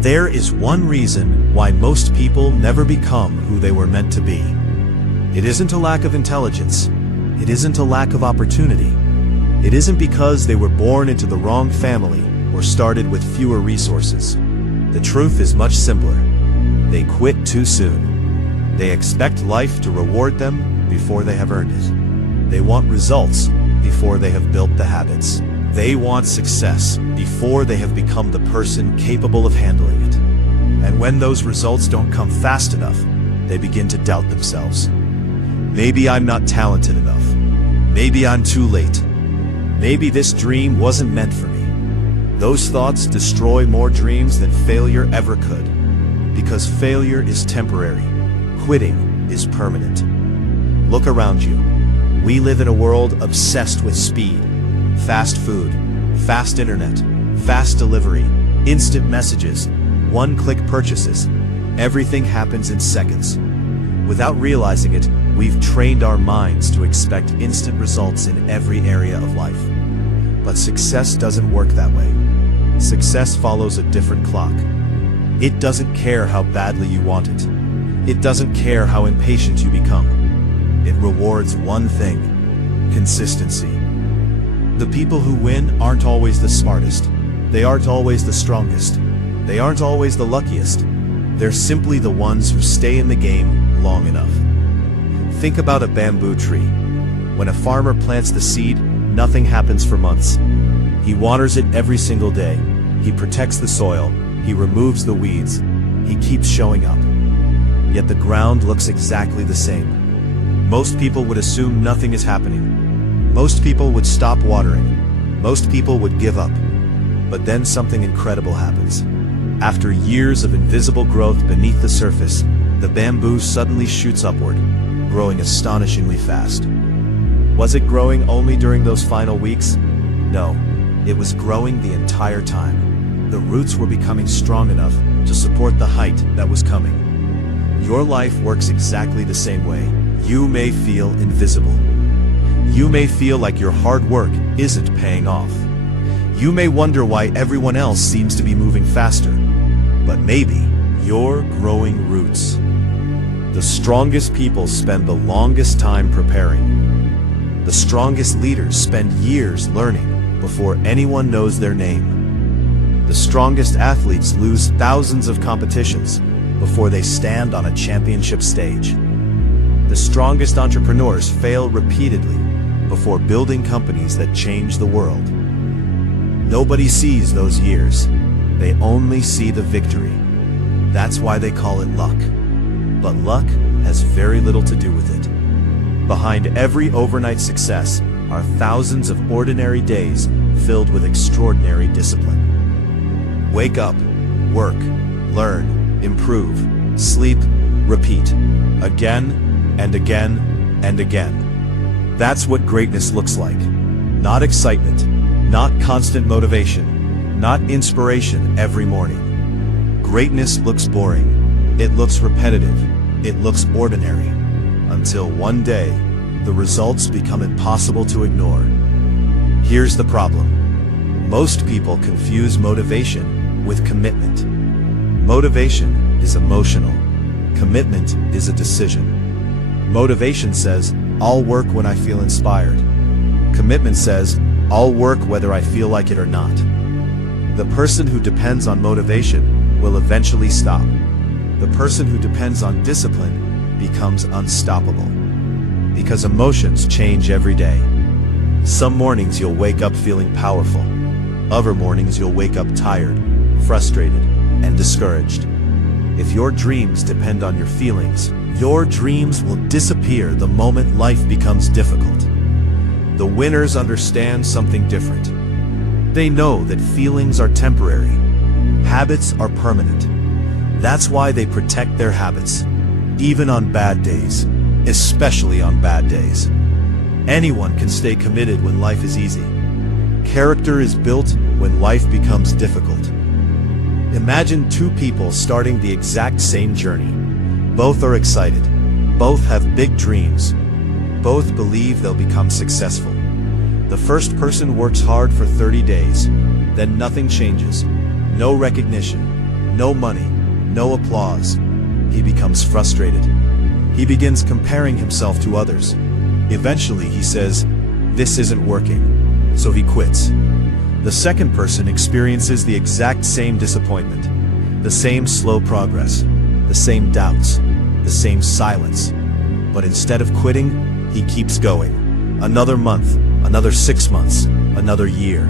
There is one reason why most people never become who they were meant to be. It isn't a lack of intelligence. It isn't a lack of opportunity. It isn't because they were born into the wrong family or started with fewer resources. The truth is much simpler. They quit too soon. They expect life to reward them before they have earned it. They want results before they have built the habits. They want success before they have become the person capable of handling it. And when those results don't come fast enough, they begin to doubt themselves. Maybe I'm not talented enough. Maybe I'm too late. Maybe this dream wasn't meant for me. Those thoughts destroy more dreams than failure ever could. Because failure is temporary. Quitting is permanent. Look around you. We live in a world obsessed with speed. Fast food, fast internet, fast delivery, instant messages, one-click purchases. Everything happens in seconds. Without realizing it, we've trained our minds to expect instant results in every area of life. But success doesn't work that way. Success follows a different clock. It doesn't care how badly you want it. It doesn't care how impatient you become. It rewards one thing: consistency. The people who win aren't always the smartest. They aren't always the strongest. They aren't always the luckiest. They're simply the ones who stay in the game long enough. Think about a bamboo tree. When a farmer plants the seed, nothing happens for months. He waters it every single day. He protects the soil. He removes the weeds. He keeps showing up. Yet the ground looks exactly the same. Most people would assume nothing is happening. Most people would stop watering. Most people would give up. But then something incredible happens. After years of invisible growth beneath the surface, the bamboo suddenly shoots upward, growing astonishingly fast. Was it growing only during those final weeks? No, it was growing the entire time. The roots were becoming strong enough to support the height that was coming. Your life works exactly the same way. You may feel invisible. You may feel like your hard work isn't paying off. You may wonder why everyone else seems to be moving faster. But maybe you're growing roots. The strongest people spend the longest time preparing. The strongest leaders spend years learning before anyone knows their name. The strongest athletes lose thousands of competitions before they stand on a championship stage. The strongest entrepreneurs fail repeatedly before building companies that change the world. Nobody sees those years. They only see the victory. That's why they call it luck. But luck has very little to do with it. Behind every overnight success are thousands of ordinary days filled with extraordinary discipline. Wake up, work, learn, improve, sleep, repeat, again and again and again. That's what greatness looks like. Not excitement, not constant motivation, not inspiration every morning. Greatness looks boring. It looks repetitive. It looks ordinary. Until one day, the results become impossible to ignore. Here's the problem. Most people confuse motivation with commitment. Motivation is emotional. Commitment is a decision. Motivation says, I'll work when I feel inspired. Commitment says, I'll work whether I feel like it or not. The person who depends on motivation will eventually stop. The person who depends on discipline becomes unstoppable. Because emotions change every day. Some mornings you'll wake up feeling powerful. Other mornings you'll wake up tired, frustrated, and discouraged. If your dreams depend on your feelings, your dreams will disappear the moment life becomes difficult. The winners understand something different. They know that feelings are temporary. Habits are permanent. That's why they protect their habits, even on bad days, especially on bad days. Anyone can stay committed when life is easy. Character is built when life becomes difficult. Imagine two people starting the exact same journey. Both are excited. Both have big dreams. Both believe they'll become successful. The first person works hard for 30 days. Then nothing changes. No recognition. no money, no applause. He becomes frustrated. He begins comparing himself to others. Eventually he says, "This isn't working," so he quits. The second person experiences the exact same disappointment, the same slow progress, the same doubts, the same silence. But instead of quitting, he keeps going. Another month, another 6 months, another year.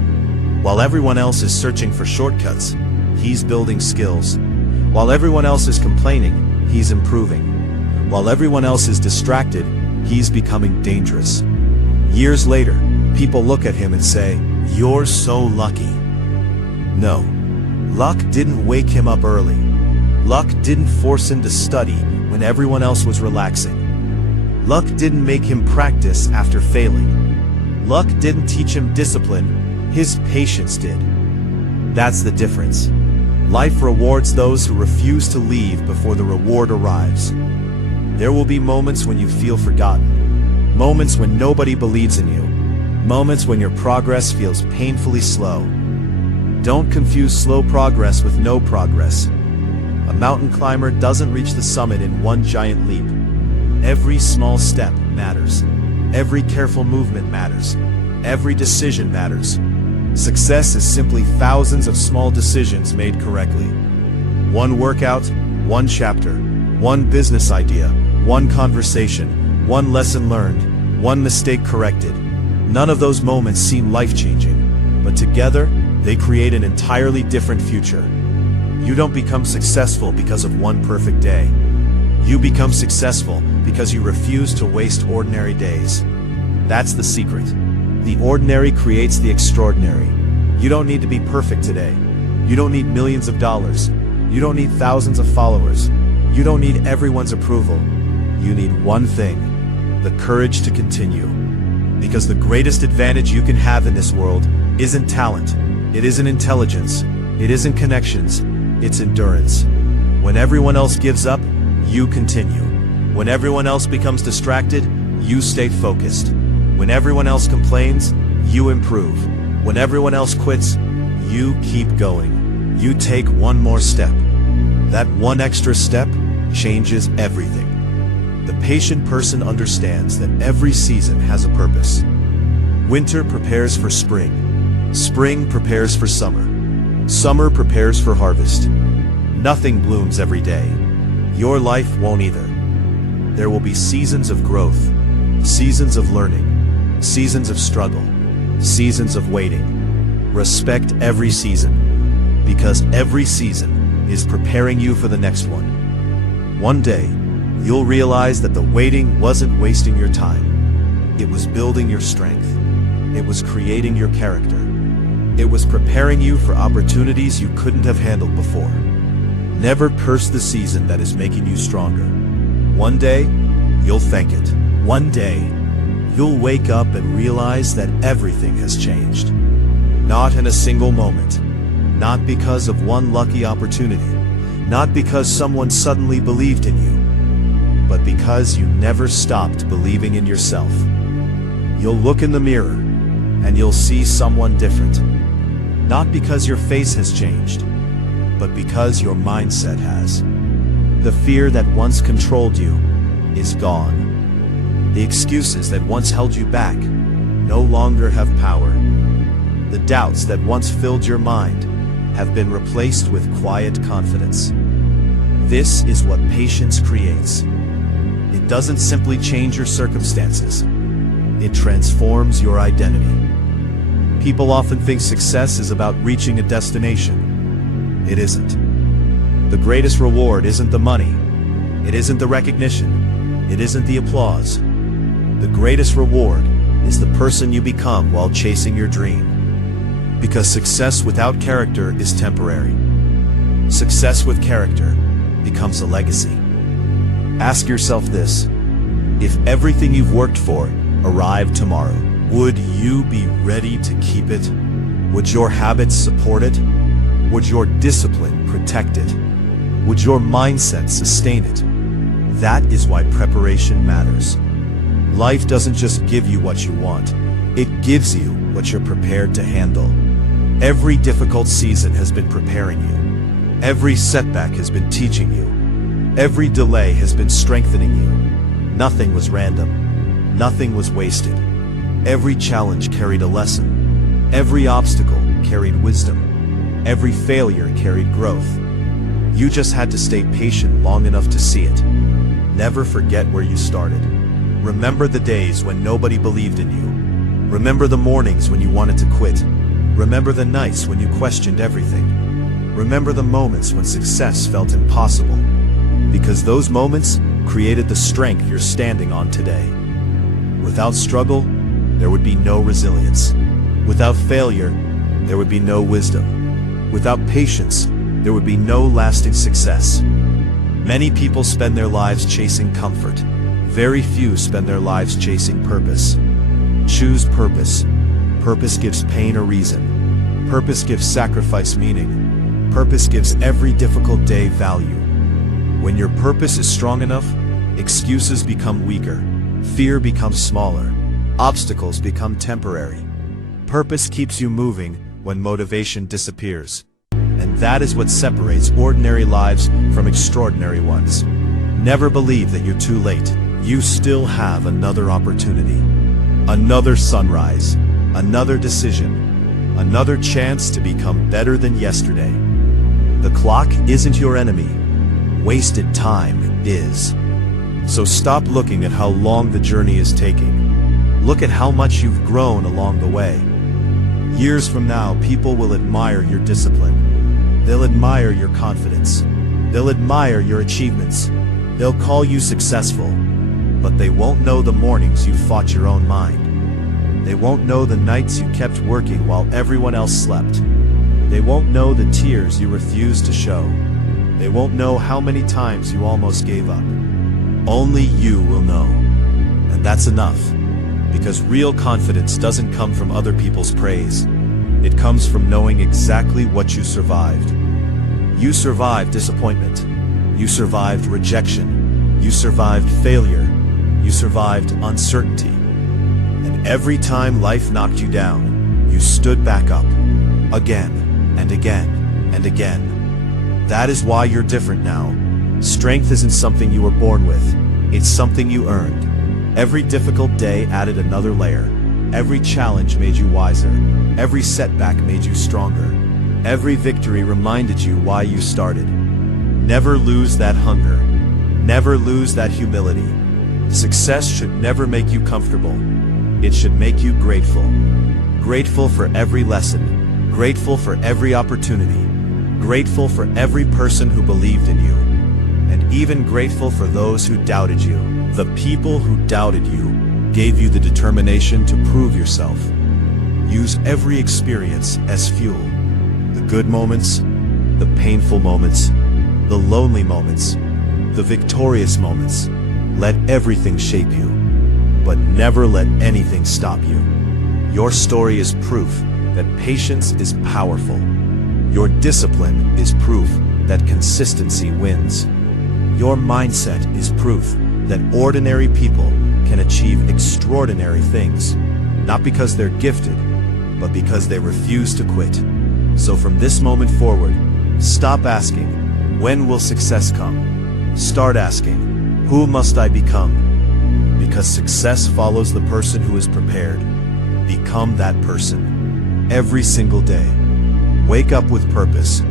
While everyone else is searching for shortcuts, he's building skills. While everyone else is complaining, he's improving. While everyone else is distracted, he's becoming dangerous. Years later, people look at him and say, "You're so lucky." No, luck didn't wake him up early. Luck didn't force him to study when everyone else was relaxing. Luck didn't make him practice after failing. Luck didn't teach him discipline, his patience did. That's the difference. Life rewards those who refuse to leave before the reward arrives. There will be moments when you feel forgotten, moments when nobody believes in you, moments when your progress feels painfully slow. Don't confuse slow progress with no progress. A mountain climber doesn't reach the summit in one giant leap. Every small step matters. Every careful movement matters. Every decision matters. Success is simply thousands of small decisions made correctly. One workout, one chapter, one business idea, one conversation, one lesson learned, one mistake corrected. None of those moments seem life-changing, but together, they create an entirely different future. You don't become successful because of one perfect day. You become successful because you refuse to waste ordinary days. That's the secret. The ordinary creates the extraordinary. You don't need to be perfect today. You don't need millions of dollars. You don't need thousands of followers. You don't need everyone's approval. You need one thing: the courage to continue. Because the greatest advantage you can have in this world isn't talent. It isn't intelligence. It isn't connections. It's endurance. When everyone else gives up, you continue. When everyone else becomes distracted, you stay focused. When everyone else complains, you improve. When everyone else quits, you keep going. You take one more step. That one extra step changes everything. The patient person understands that every season has a purpose. Winter prepares for spring. Spring prepares for summer. Summer prepares for harvest. Nothing blooms every day. Your life won't either. There will be seasons of growth, seasons of learning, seasons of struggle, seasons of waiting. Respect every season, because every season is preparing you for the next one. One day, you'll realize that the waiting wasn't wasting your time. It was building your strength. It was creating your character. It was preparing you for opportunities you couldn't have handled before. Never curse the season that is making you stronger. One day, you'll thank it. One day, you'll wake up and realize that everything has changed. Not in a single moment. Not because of one lucky opportunity. Not because someone suddenly believed in you. But because you never stopped believing in yourself. You'll look in the mirror, and you'll see someone different. Not because your face has changed, but because your mindset has. The fear that once controlled you is gone. The excuses that once held you back no longer have power. The doubts that once filled your mind have been replaced with quiet confidence. This is what patience creates. It doesn't simply change your circumstances. It transforms your identity. People often think success is about reaching a destination. It isn't. The greatest reward isn't the money. It isn't the recognition. It isn't the applause. The greatest reward is the person you become while chasing your dream. Because success without character is temporary. Success with character becomes a legacy. Ask yourself this: if everything you've worked for arrived tomorrow, would you be ready to keep it? Would your habits support it? Would your discipline protect it? Would your mindset sustain it? That is why preparation matters. Life doesn't just give you what you want, it gives you what you're prepared to handle. Every difficult season has been preparing you. Every setback has been teaching you. Every delay has been strengthening you. Nothing was random. Nothing was wasted. Every challenge carried a lesson. Every obstacle carried wisdom. Every failure carried growth. You just had to stay patient long enough to see it. Never forget where you started. Remember the days when nobody believed in you. Remember the mornings when you wanted to quit. Remember the nights when you questioned everything. Remember the moments when success felt impossible. Because those moments created the strength you're standing on today. Without struggle, there would be no resilience. Without failure, there would be no wisdom. Without patience, there would be no lasting success. Many people spend their lives chasing comfort. Very few spend their lives chasing purpose. Choose purpose. Purpose gives pain a reason. Purpose gives sacrifice meaning. Purpose gives every difficult day value. When your purpose is strong enough, excuses become weaker. Fear becomes smaller. Obstacles become temporary. Purpose keeps you moving when motivation disappears. And that is what separates ordinary lives from extraordinary ones. Never believe that you're too late. You still have another opportunity. Another sunrise. Another decision. Another chance to become better than yesterday. The clock isn't your enemy. Wasted time is. So stop looking at how long the journey is taking. Look at how much you've grown along the way. Years from now, people will admire your discipline. They'll admire your confidence. They'll admire your achievements. They'll call you successful. But they won't know the mornings you fought your own mind. They won't know the nights you kept working while everyone else slept. They won't know the tears you refused to show. They won't know how many times you almost gave up. Only you will know. And that's enough. Because real confidence doesn't come from other people's praise. It comes from knowing exactly what you survived. You survived disappointment. You survived rejection. You survived failure. You survived uncertainty. And every time life knocked you down, you stood back up. Again, and again, and again. That is why you're different now. Strength isn't something you were born with. It's something you earned. Every difficult day added another layer. Every challenge made you wiser. Every setback made you stronger. Every victory reminded you why you started. Never lose that hunger. Never lose that humility. Success should never make you comfortable. It should make you grateful. Grateful for every lesson. Grateful for every opportunity. Grateful for every person who believed in you. And even grateful for those who doubted you. The people who doubted you gave you the determination to prove yourself. Use every experience as fuel. The good moments, the painful moments, the lonely moments, the victorious moments. Let everything shape you, but never let anything stop you. Your story is proof that patience is powerful. Your discipline is proof that consistency wins. Your mindset is proof that ordinary people can achieve extraordinary things, not because they're gifted, but because they refuse to quit. So from this moment forward, stop asking, when will success come? Start asking, who must I become? Because success follows the person who is prepared. Become that person. Every single day. Wake up with purpose.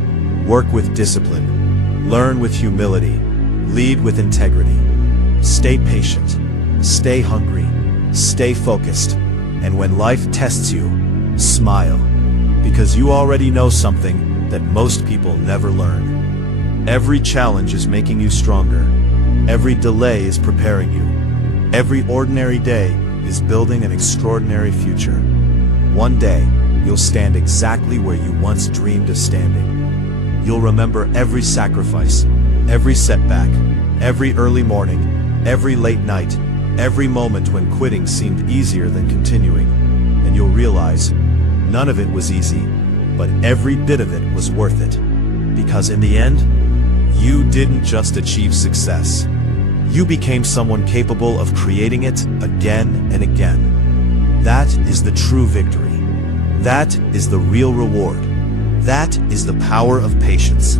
Work with discipline. Learn with humility. Lead with integrity. Stay patient. Stay hungry. Stay focused. And when life tests you, smile. Because you already know something that most people never learn. Every challenge is making you stronger. Every delay is preparing you. Every ordinary day is building an extraordinary future. One day, you'll stand exactly where you once dreamed of standing. You'll remember every sacrifice, every setback, every early morning, every late night, every moment when quitting seemed easier than continuing. And you'll realize, none of it was easy, but every bit of it was worth it. Because in the end, you didn't just achieve success. You became someone capable of creating it again and again. That is the true victory. That is the real reward. That is the power of patience.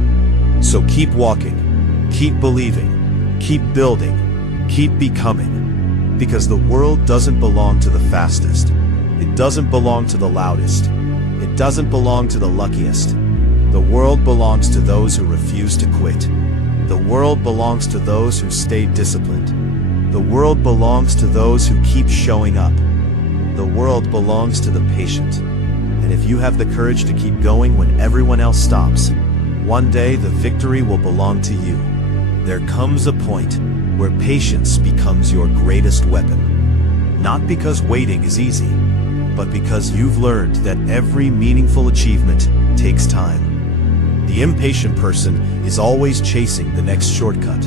So keep walking, keep believing, keep building, keep becoming. Because the world doesn't belong to the fastest. It doesn't belong to the loudest. It doesn't belong to the luckiest. The world belongs to those who refuse to quit. The world belongs to those who stay disciplined. The world belongs to those who keep showing up. The world belongs to the patient. And if you have the courage to keep going when everyone else stops, one day the victory will belong to you. There comes a point where patience becomes your greatest weapon. Not because waiting is easy, but because you've learned that every meaningful achievement takes time. The impatient person is always chasing the next shortcut.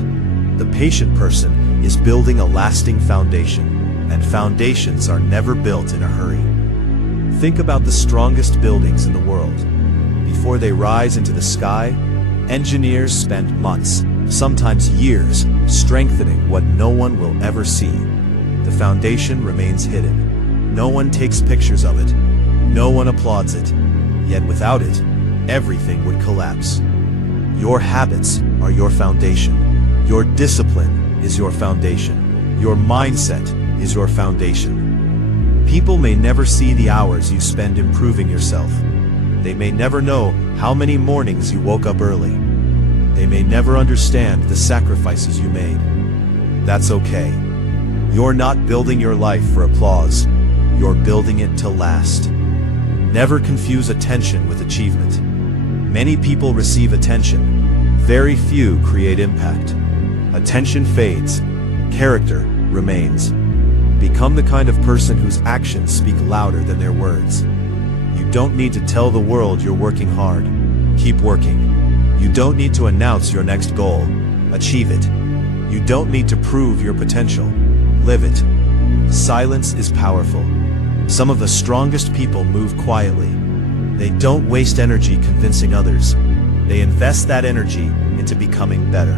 The patient person is building a lasting foundation, and foundations are never built in a hurry. Think about the strongest buildings in the world. Before they rise into the sky, engineers spend months, sometimes years, strengthening what no one will ever see. The foundation remains hidden. No one takes pictures of it. No one applauds it. Yet without it, everything would collapse. Your habits are your foundation. Your discipline is your foundation. Your mindset is your foundation. People may never see the hours you spend improving yourself. They may never know how many mornings you woke up early. They may never understand the sacrifices you made. That's okay. You're not building your life for applause. You're building it to last. Never confuse attention with achievement. Many people receive attention. Very few create impact. Attention fades. Character remains. Become the kind of person whose actions speak louder than their words. You don't need to tell the world you're working hard. Keep working. You don't need to announce your next goal. Achieve it. You don't need to prove your potential. Live it. Silence is powerful. Some of the strongest people move quietly. They don't waste energy convincing others. They invest that energy into becoming better.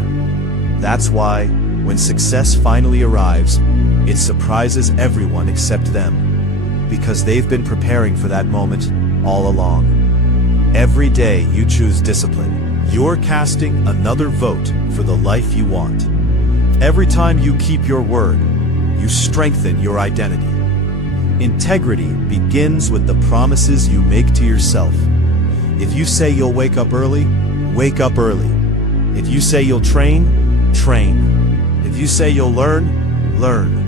That's why, when success finally arrives, it surprises everyone except them. Because they've been preparing for that moment all along. Every day you choose discipline, you're casting another vote for the life you want. Every time you keep your word, you strengthen your identity. Integrity begins with the promises you make to yourself. If you say you'll wake up early, wake up early. If you say you'll train, train. If you say you'll learn, learn.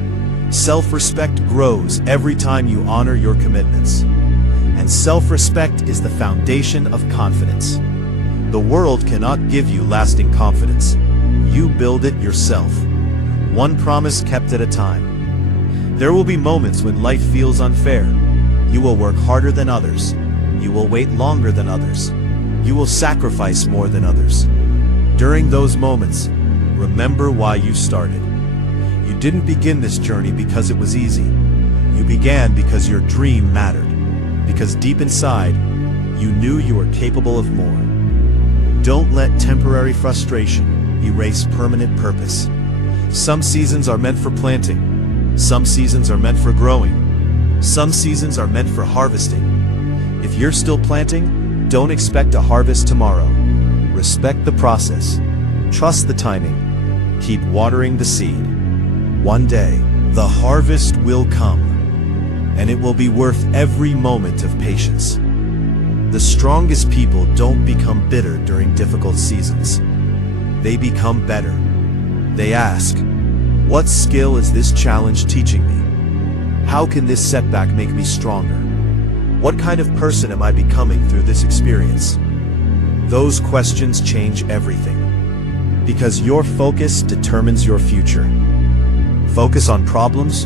Self-respect grows every time you honor your commitments. And self-respect is the foundation of confidence. The world cannot give you lasting confidence. You build it yourself. One promise kept at a time. There will be moments when life feels unfair. You will work harder than others. You will wait longer than others. You will sacrifice more than others. During those moments, remember why you started. You didn't begin this journey because it was easy. You began because your dream mattered. Because deep inside, you knew you were capable of more. Don't let temporary frustration erase permanent purpose. Some seasons are meant for planting. Some seasons are meant for growing. Some seasons are meant for harvesting. If you're still planting, don't expect a harvest tomorrow. Respect the process. Trust the timing. Keep watering the seed. One day, the harvest will come, and it will be worth every moment of patience. The strongest people don't become bitter during difficult seasons. They become better. They ask, what skill is this challenge teaching me? How can this setback make me stronger? What kind of person am I becoming through this experience? Those questions change everything. Because your focus determines your future. Focus on problems,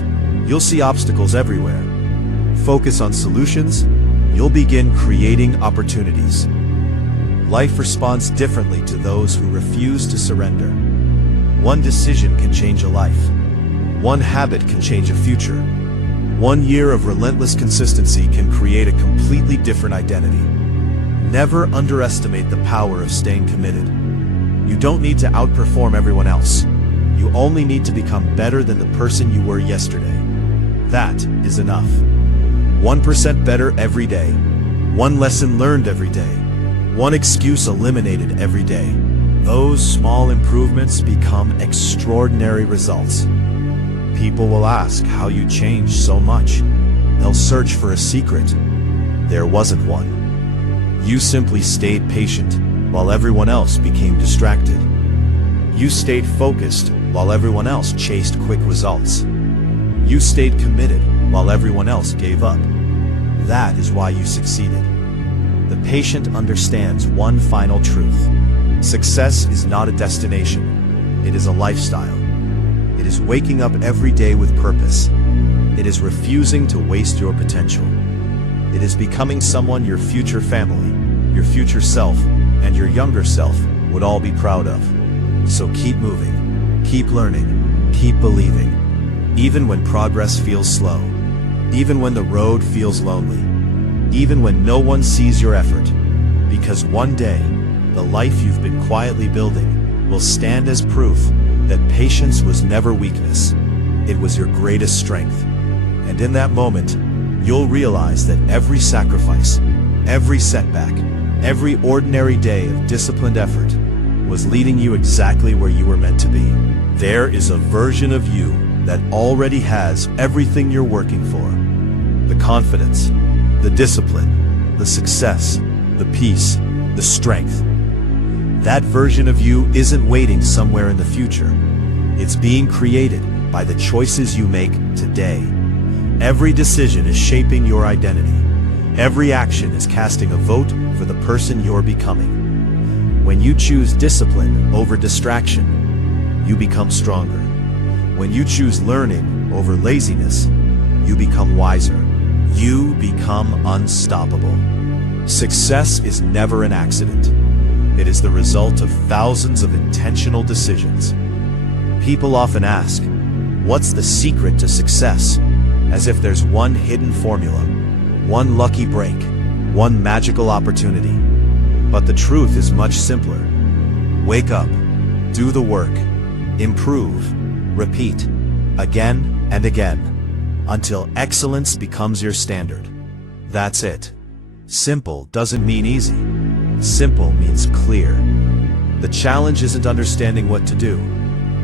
you'll see obstacles everywhere. Focus on solutions, you'll begin creating opportunities. Life responds differently to those who refuse to surrender. One decision can change a life. One habit can change a future. 1 year of relentless consistency can create a completely different identity. Never underestimate the power of staying committed. You don't need to outperform everyone else. You only need to become better than the person you were yesterday. That is enough. 1% better every day. One lesson learned every day. One excuse eliminated every day. those small improvements become extraordinary results. People will ask how you changed so much. They'll search for a secret. There wasn't one. You simply stayed patient while everyone else became distracted. You stayed focused while everyone else chased quick results. You stayed committed while everyone else gave up. That is why you succeeded. The patient understands one final truth. Success is not a destination. It is a lifestyle. It is waking up every day with purpose. It is refusing to waste your potential. It is becoming someone your future family, your future self, and your younger self would all be proud of. So keep moving, keep learning, keep believing. Even when progress feels slow, even when the road feels lonely, even when no one sees your effort, because one day, the life you've been quietly building will stand as proof that patience was never weakness. It was your greatest strength. And in that moment, you'll realize that every sacrifice, every setback, every ordinary day of disciplined effort was leading you exactly where you were meant to be. There is a version of you that already has everything you're working for. The confidence, the discipline, the success, the peace, the strength. That version of you isn't waiting somewhere in the future. It's being created by the choices you make today. Every decision is shaping your identity. Every action is casting a vote for the person you're becoming. When you choose discipline over distraction, you become stronger. When you choose learning over laziness, you become wiser. You become unstoppable. Success is never an accident. It is the result of thousands of intentional decisions. People often ask, what's the secret to success? As if there's one hidden formula, one lucky break, one magical opportunity. But the truth is much simpler. Wake up, do the work, improve, repeat, again and again, until excellence becomes your standard. That's it. Simple doesn't mean easy. Simple means clear. The challenge isn't understanding what to do.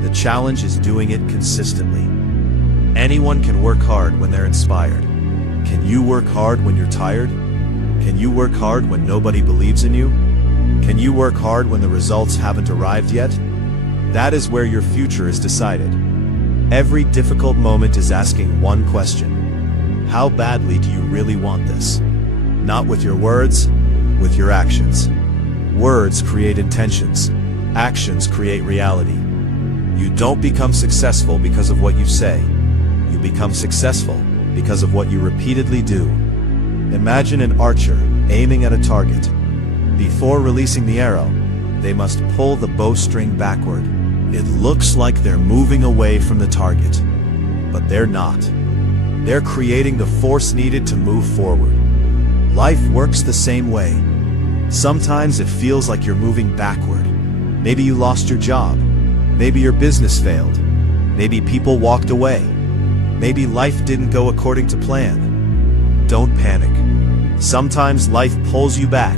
The challenge is doing it consistently. Anyone can work hard when they're inspired. Can you work hard when you're tired? Can you work hard when nobody believes in you? Can you work hard when the results haven't arrived yet? That is where your future is decided. Every difficult moment is asking one question. How badly do you really want this? Not with your words, with your actions. Words create intentions. Actions create reality. You don't become successful because of what you say. You become successful because of what you repeatedly do. Imagine an archer aiming at a target. Before releasing the arrow, they must pull the bowstring backward. It looks like they're moving away from the target, but they're not. They're creating the force needed to move forward. Life works the same way. Sometimes it feels like you're moving backward. Maybe you lost your job. Maybe your business failed. Maybe people walked away. Maybe life didn't go according to plan. Don't panic. Sometimes life pulls you back,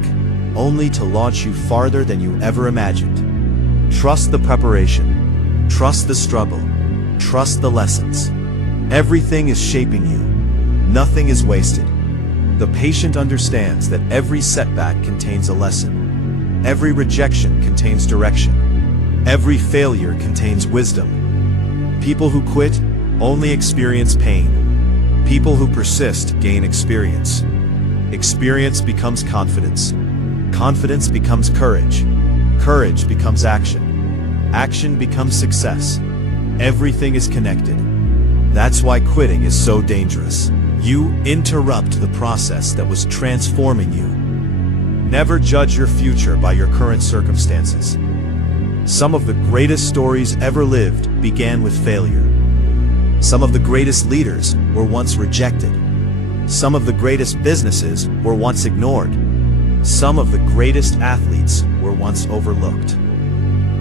only to launch you farther than you ever imagined. Trust the preparation. Trust the struggle. Trust the lessons. Everything is shaping you. Nothing is wasted. The patient understands that every setback contains a lesson. Every rejection contains direction. Every failure contains wisdom. People who quit only experience pain. People who persist gain experience. Experience becomes confidence. Confidence becomes courage. Courage becomes action. Action becomes success. Everything is connected. That's why quitting is so dangerous. You interrupt the process that was transforming you. Never judge your future by your current circumstances. Some of the greatest stories ever lived began with failure. Some of the greatest leaders were once rejected. Some of the greatest businesses were once ignored. Some of the greatest athletes were once overlooked.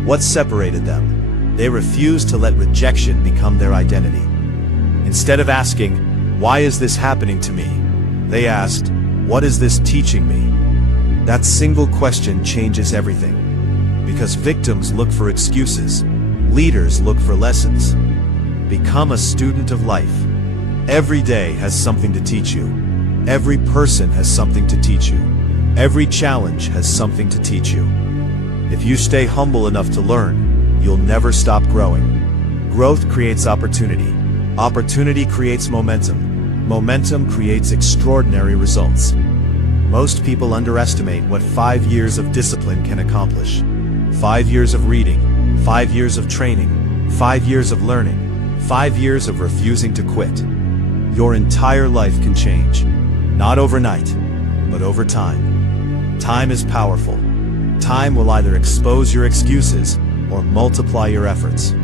What separated them? They refused to let rejection become their identity. Instead of asking, "Why is this happening to me?" they asked, "What is this teaching me?" That single question changes everything. Because victims look for excuses, leaders look for lessons. Become a student of life. Every day has something to teach you. Every person has something to teach you. Every challenge has something to teach you. If you stay humble enough to learn, you'll never stop growing. Growth creates opportunity. Opportunity creates momentum. Momentum creates extraordinary results. Most people underestimate what 5 years of discipline can accomplish. 5 years of reading, 5 years of training, 5 years of learning, 5 years of refusing to quit. Your entire life can change. Not overnight, but over time. Time is powerful. Time will either expose your excuses or multiply your efforts.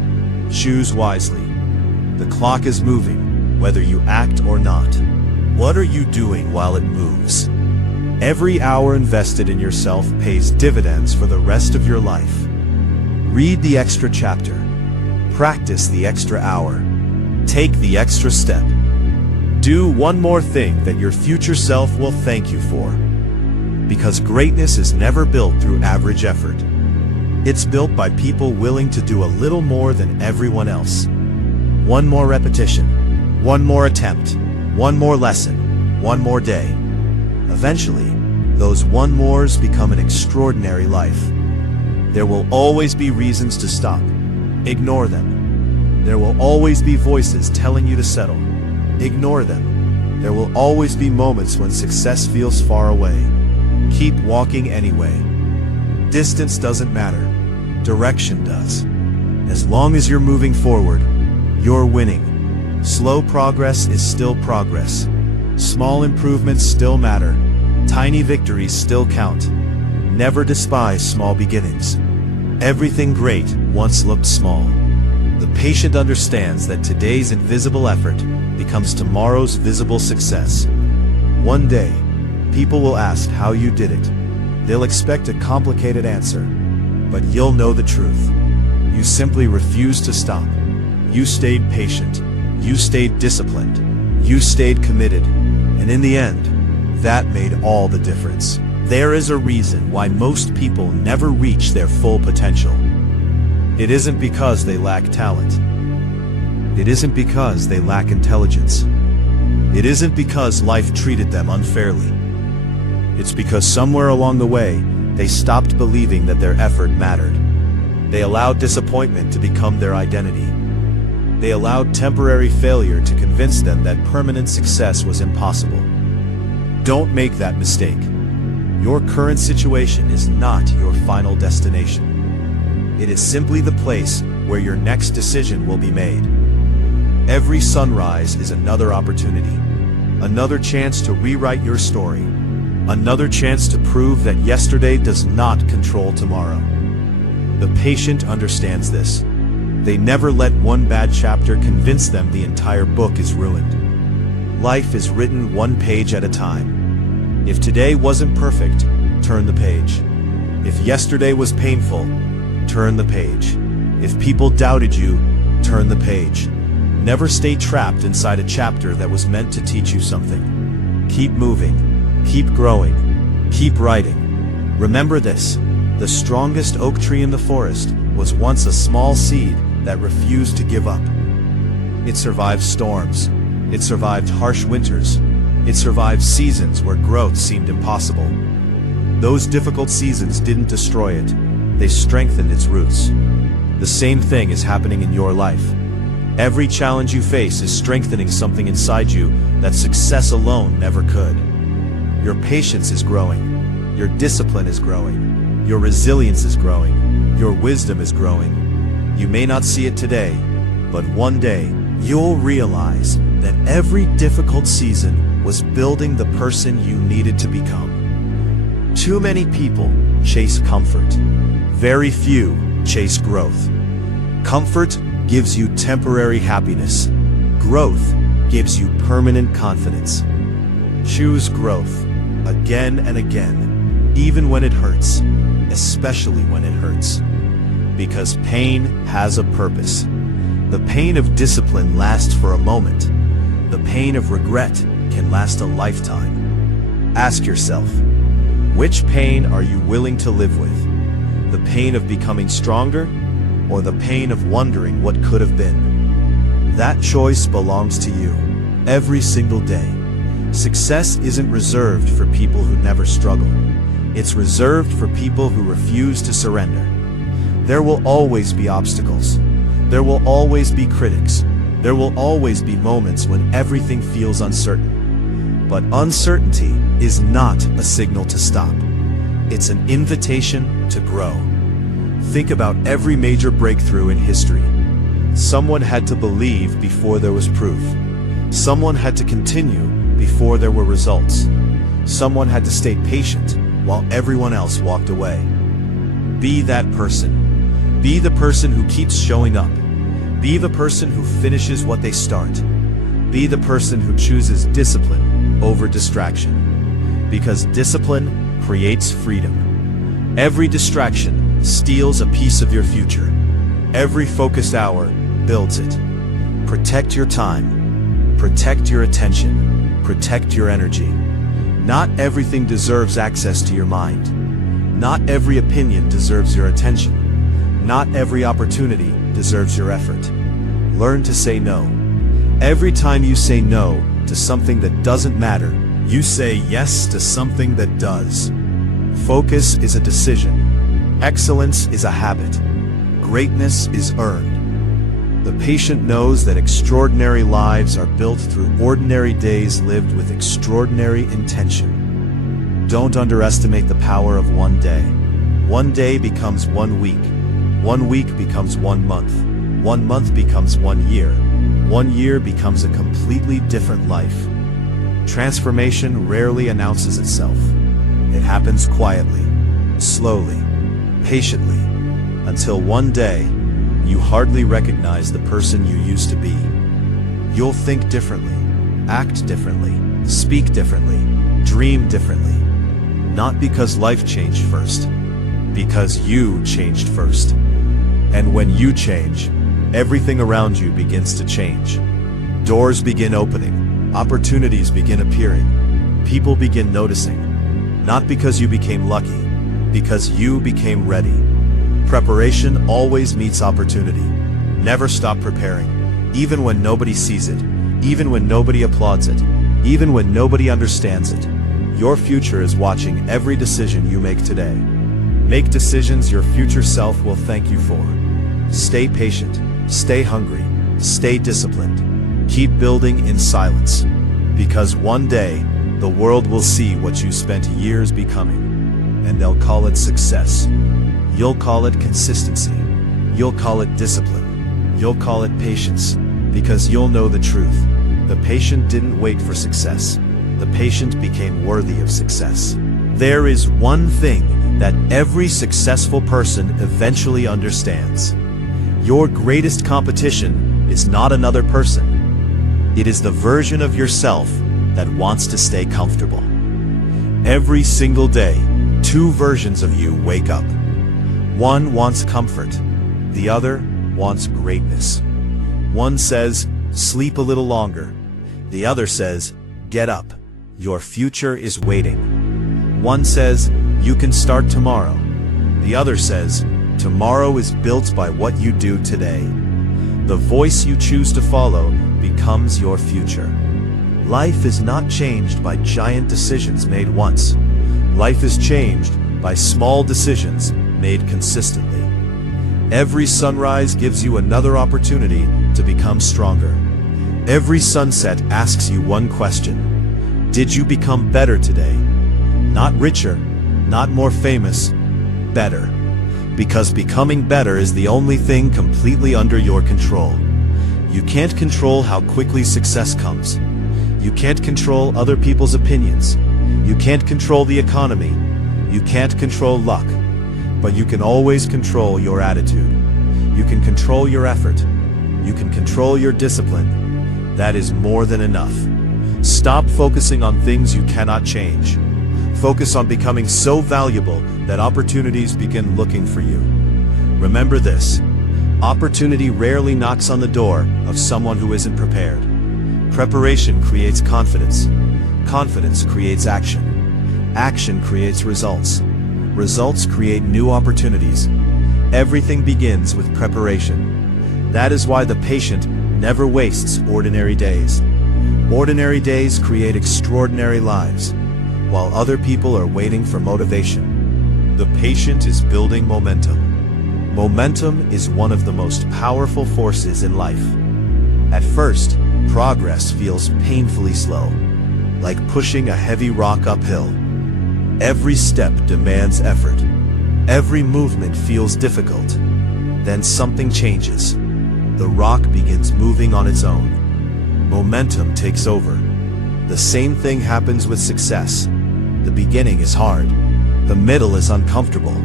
Choose wisely. The clock is moving, whether you act or not. What are you doing while it moves? Every hour invested in yourself pays dividends for the rest of your life. Read the extra chapter. Practice the extra hour. Take the extra step. Do one more thing that your future self will thank you for. Because greatness is never built through average effort. It's built by people willing to do a little more than everyone else. One more repetition, one more attempt, one more lesson, one more day. Eventually, those one mores become an extraordinary life. There will always be reasons to stop. Ignore them. There will always be voices telling you to settle. Ignore them. There will always be moments when success feels far away. Keep walking anyway. Distance doesn't matter. Direction does. As long as you're moving forward, you're winning. Slow progress is still progress. Small improvements still matter. Tiny victories still count. Never despise small beginnings. Everything great once looked small. The patient understands that today's invisible effort becomes tomorrow's visible success. One day, people will ask how you did it. They'll expect a complicated answer, but you'll know the truth. You simply refused to stop. You stayed patient. You stayed disciplined. You stayed committed. And in the end, that made all the difference. There is a reason why most people never reach their full potential. It isn't because they lack talent. It isn't because they lack intelligence. It isn't because life treated them unfairly. It's because somewhere along the way, they stopped believing that their effort mattered. They allowed disappointment to become their identity. They allowed temporary failure to convince them that permanent success was impossible. Don't make that mistake. Your current situation is not your final destination. It is simply the place where your next decision will be made. Every sunrise is another opportunity, another chance to rewrite your story, another chance to prove that yesterday does not control tomorrow. The patient understands this. They never let one bad chapter convince them the entire book is ruined. Life is written one page at a time. If today wasn't perfect, turn the page. If yesterday was painful, turn the page. If people doubted you, turn the page. Never stay trapped inside a chapter that was meant to teach you something. Keep moving, keep growing, keep writing. Remember this, the strongest oak tree in the forest was once a small seed that refused to give up. It survived storms. It survived harsh winters. It survived seasons where growth seemed impossible. Those difficult seasons didn't destroy it. They strengthened its roots. The same thing is happening in your life. Every challenge you face is strengthening something inside you that success alone never could. Your patience is growing. Your discipline is growing. Your resilience is growing. Your wisdom is growing. You may not see it today, but one day you'll realize that every difficult season was building the person you needed to become. Too many people chase comfort. Very few chase growth. Comfort gives you temporary happiness. Growth gives you permanent confidence. Choose growth again and again, even when it hurts, especially when it hurts. Because pain has a purpose. The pain of discipline lasts for a moment. The pain of regret can last a lifetime. Ask yourself, which pain are you willing to live with? The pain of becoming stronger, or the pain of wondering what could have been? That choice belongs to you, every single day. Success isn't reserved for people who never struggle. It's reserved for people who refuse to surrender. There will always be obstacles. There will always be critics. There will always be moments when everything feels uncertain. But uncertainty is not a signal to stop. It's an invitation to grow. Think about every major breakthrough in history. Someone had to believe before there was proof. Someone had to continue before there were results. Someone had to stay patient while everyone else walked away. Be that person. Be the person who keeps showing up. Be the person who finishes what they start. Be the person who chooses discipline over distraction. Because discipline creates freedom. Every distraction steals a piece of your future. Every focused hour builds it. Protect your time. Protect your attention. Protect your energy. Not everything deserves access to your mind. Not every opinion deserves your attention. Not every opportunity deserves your effort. Learn to say no. Every time you say no to something that doesn't matter, you say yes to something that does. Focus is a decision. Excellence is a habit. Greatness is earned. The patient knows that extraordinary lives are built through ordinary days lived with extraordinary intention. Don't underestimate the power of one day. One day becomes 1 week. 1 week becomes 1 month. 1 month becomes 1 year. 1 year becomes a completely different life. Transformation rarely announces itself. It happens quietly, slowly, patiently, until one day, you hardly recognize the person you used to be. You'll think differently, act differently, speak differently, dream differently. Not because life changed first, because you changed first. And when you change, everything around you begins to change. Doors begin opening, opportunities begin appearing, people begin noticing. Not because you became lucky, because you became ready. Preparation always meets opportunity. Never stop preparing, even when nobody sees it, even when nobody applauds it, even when nobody understands it. Your future is watching every decision you make today. Make decisions your future self will thank you for. Stay patient, stay hungry, stay disciplined. Keep building in silence, because one day the world will see what you spent years becoming, and they'll call it success. You'll call it consistency. You'll call it discipline. You'll call it patience, because you'll know the truth. The patient didn't wait for success. The patient became worthy of success. There is one thing that every successful person eventually understands. Your greatest competition is not another person. It is the version of yourself that wants to stay comfortable. Every single day, 2 versions of you wake up. One wants comfort. The other wants greatness. One says, sleep a little longer. The other says, get up. Your future is waiting. One says, you can start tomorrow. The other says, tomorrow is built by what you do today. The voice you choose to follow becomes your future. Life is not changed by giant decisions made once. Life is changed by small decisions made consistently. Every sunrise gives you another opportunity to become stronger. Every sunset asks you one question. Did you become better today? Not richer, not more famous, better. Because becoming better is the only thing completely under your control. You can't control how quickly success comes. You can't control other people's opinions. You can't control the economy. You can't control luck. But you can always control your attitude. You can control your effort. You can control your discipline. That is more than enough. Stop focusing on things you cannot change. Focus on becoming so valuable that opportunities begin looking for you. Remember this: opportunity rarely knocks on the door of someone who isn't prepared. Preparation creates confidence. Confidence creates action. Action creates results. Results create new opportunities. Everything begins with preparation. That is why the patient never wastes ordinary days. Ordinary days create extraordinary lives, while other people are waiting for motivation. The patient is building momentum. Momentum is one of the most powerful forces in life. At first, progress feels painfully slow, like pushing a heavy rock uphill. Every step demands effort. Every movement feels difficult. Then something changes. The rock begins moving on its own. Momentum takes over. The same thing happens with success. The beginning is hard. The middle is uncomfortable.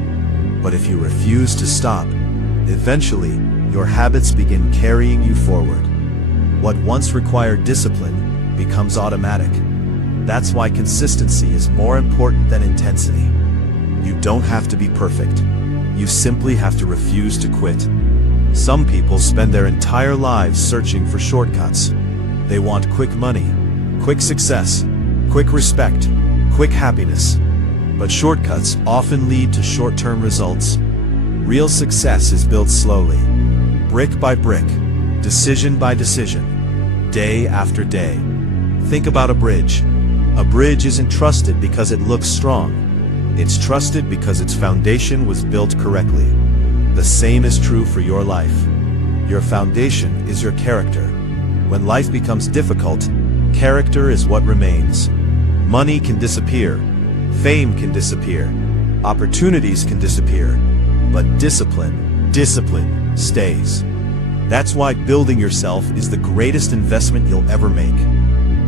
But if you refuse to stop, eventually, your habits begin carrying you forward. What once required discipline becomes automatic. That's why consistency is more important than intensity. You don't have to be perfect. You simply have to refuse to quit. Some people spend their entire lives searching for shortcuts. They want quick money, quick success, quick respect, quick happiness. But shortcuts often lead to short-term results. Real success is built slowly, brick by brick, decision by decision, day after day. Think about a bridge. A bridge isn't trusted because it looks strong. It's trusted because its foundation was built correctly. The same is true for your life. Your foundation is your character. When life becomes difficult, character is what remains. Money can disappear. Fame can disappear. Opportunities can disappear. But discipline stays. That's why building yourself is the greatest investment you'll ever make.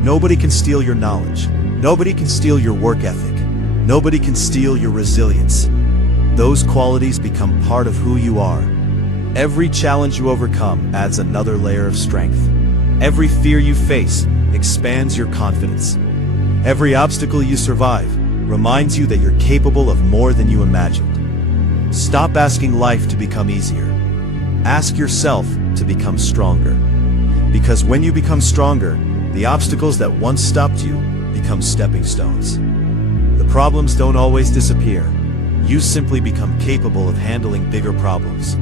Nobody can steal your knowledge. Nobody can steal your work ethic. Nobody can steal your resilience. Those qualities become part of who you are. Every challenge you overcome adds another layer of strength. Every fear you face expands your confidence. Every obstacle you survive reminds you that you're capable of more than you imagined. Stop asking life to become easier. Ask yourself to become stronger. Because when you become stronger, the obstacles that once stopped you become stepping stones. The problems don't always disappear. You simply become capable of handling bigger problems.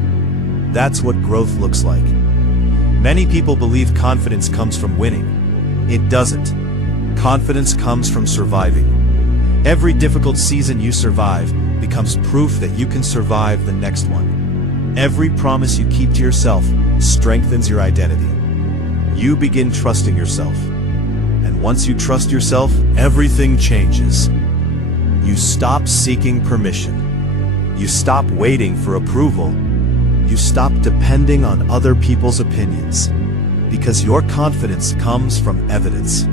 That's what growth looks like. Many people believe confidence comes from winning. It doesn't. Confidence comes from surviving. Every difficult season you survive becomes proof that you can survive the next one. Every promise you keep to yourself strengthens your identity. You begin trusting yourself. And once you trust yourself, everything changes. You stop seeking permission. You stop waiting for approval. You stop depending on other people's opinions. Because your confidence comes from evidence.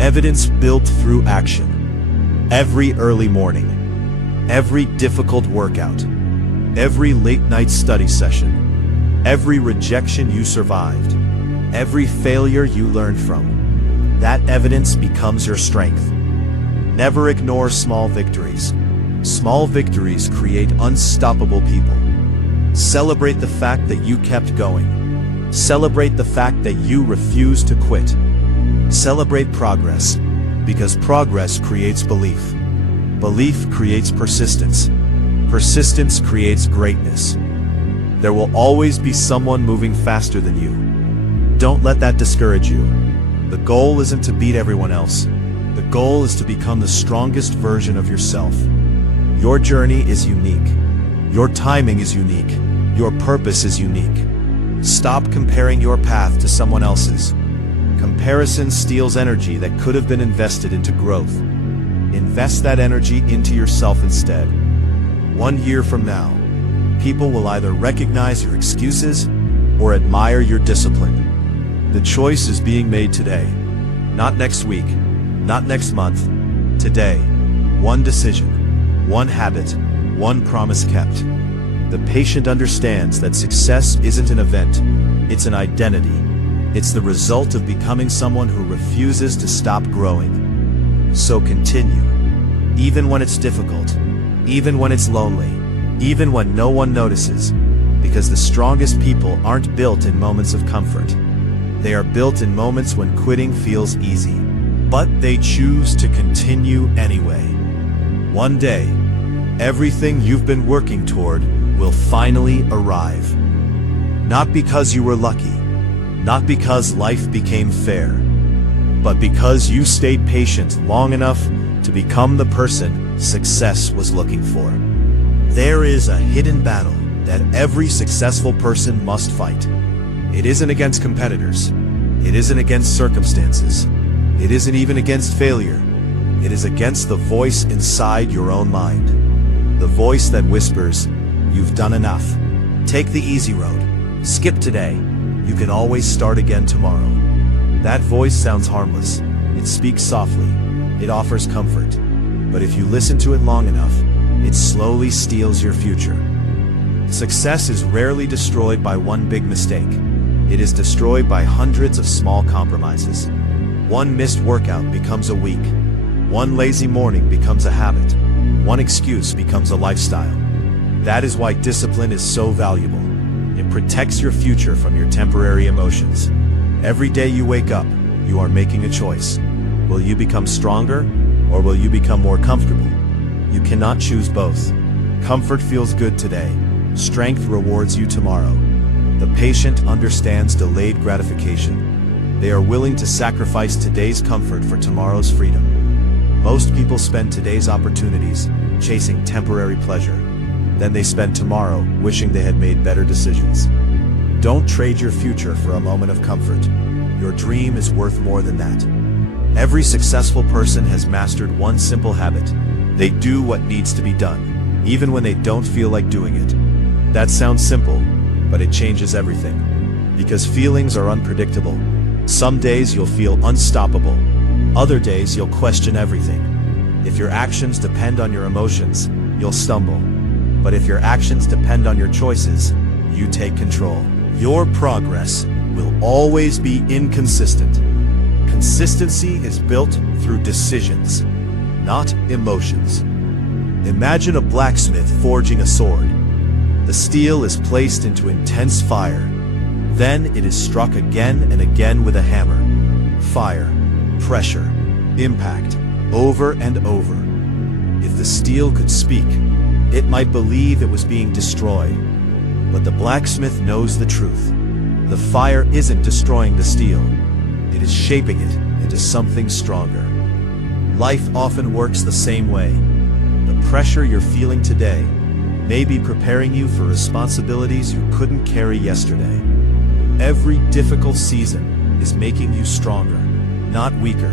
Evidence built through action. Every early morning. Every difficult workout. Every late-night study session. Every rejection you survived. Every failure you learned from. That evidence becomes your strength. Never ignore small victories. Small victories create unstoppable people. Celebrate the fact that you kept going. Celebrate the fact that you refused to quit. Celebrate progress, because progress creates belief. Belief creates persistence. Persistence creates greatness. There will always be someone moving faster than you. Don't let that discourage you. The goal isn't to beat everyone else. The goal is to become the strongest version of yourself. Your journey is unique. Your timing is unique. Your purpose is unique. Stop comparing your path to someone else's. Comparison steals energy that could have been invested into growth. Invest that energy into yourself instead. 1 year from now, people will either recognize your excuses or admire your discipline. The choice is being made today. Not next week, not next month. Today. One decision, one habit, one promise kept. The patient understands that success isn't an event, it's an identity. It's the result of becoming someone who refuses to stop growing. So continue. Even when it's difficult, even when it's lonely, even when no one notices, because the strongest people aren't built in moments of comfort. They are built in moments when quitting feels easy. But they choose to continue anyway. One day, Everything you've been working toward will finally arrive. Not because you were lucky, not because life became fair, but because you stayed patient long enough to become the person success was looking for. There is a hidden battle that every successful person must fight. It isn't against competitors. It isn't against circumstances. It isn't even against failure. It is against the voice inside your own mind. The voice that whispers, "You've done enough. Take the easy road. Skip today. You can always start again tomorrow." That voice sounds harmless. It speaks softly. It offers comfort. But if you listen to it long enough, it slowly steals your future. Success is rarely destroyed by one big mistake. It is destroyed by hundreds of small compromises. One missed workout becomes a week. One lazy morning becomes a habit. One excuse becomes a lifestyle. That is why discipline is so valuable. It protects your future from your temporary emotions. Every day you wake up, you are making a choice. Will you become stronger, or will you become more comfortable? You cannot choose both. Comfort feels good today. Strength rewards you tomorrow. The patient understands delayed gratification. They are willing to sacrifice today's comfort for tomorrow's freedom. Most people spend today's opportunities chasing temporary pleasure. Then they spend tomorrow wishing they had made better decisions. Don't trade your future for a moment of comfort. Your dream is worth more than that. Every successful person has mastered one simple habit. They do what needs to be done, even when they don't feel like doing it. That sounds simple, but it changes everything. Because feelings are unpredictable. Some days you'll feel unstoppable. Other days you'll question everything. If your actions depend on your emotions, you'll stumble. But if your actions depend on your choices, you take control. Your progress will always be inconsistent. Consistency is built through decisions, not emotions. Imagine a blacksmith forging a sword. The steel is placed into intense fire. Then it is struck again and again with a hammer. Fire, pressure, impact, over and over. If the steel could speak, it might believe it was being destroyed. But the blacksmith knows the truth. The fire isn't destroying the steel. It is shaping it into something stronger. Life often works the same way. The pressure you're feeling today may be preparing you for responsibilities you couldn't carry yesterday. Every difficult season is making you stronger, not weaker.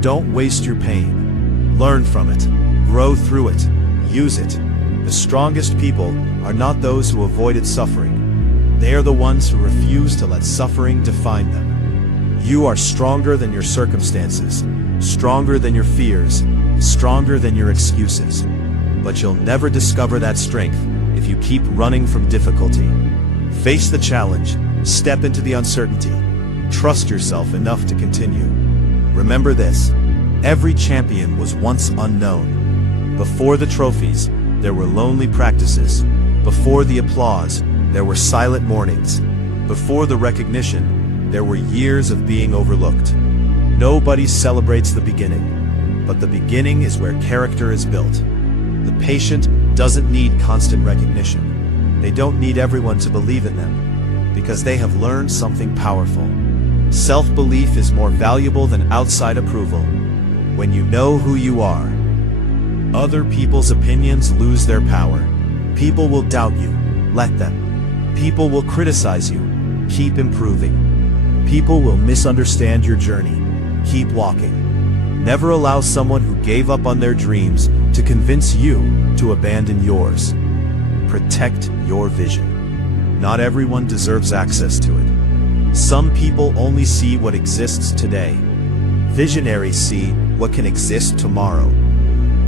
Don't waste your pain. Learn from it. Grow through it. Use it. The strongest people are not those who avoided suffering. They are the ones who refuse to let suffering define them. You are stronger than your circumstances, stronger than your fears, stronger than your excuses. But you'll never discover that strength if you keep running from difficulty. Face the challenge, step into the uncertainty. Trust yourself enough to continue. Remember this, every champion was once unknown. Before the trophies, there were lonely practices. Before the applause, there were silent mornings. Before the recognition, there were years of being overlooked. Nobody celebrates the beginning, but the beginning is where character is built. The patient doesn't need constant recognition. They don't need everyone to believe in them, because they have learned something powerful. Self-belief is more valuable than outside approval. When you know who you are, other people's opinions lose their power. People will doubt you. Let them. People will criticize you. Keep improving. People will misunderstand your journey. Keep walking. Never allow someone who gave up on their dreams to convince you to abandon yours. Protect your vision. Not everyone deserves access to it. Some people only see what exists today. Visionaries see what can exist tomorrow.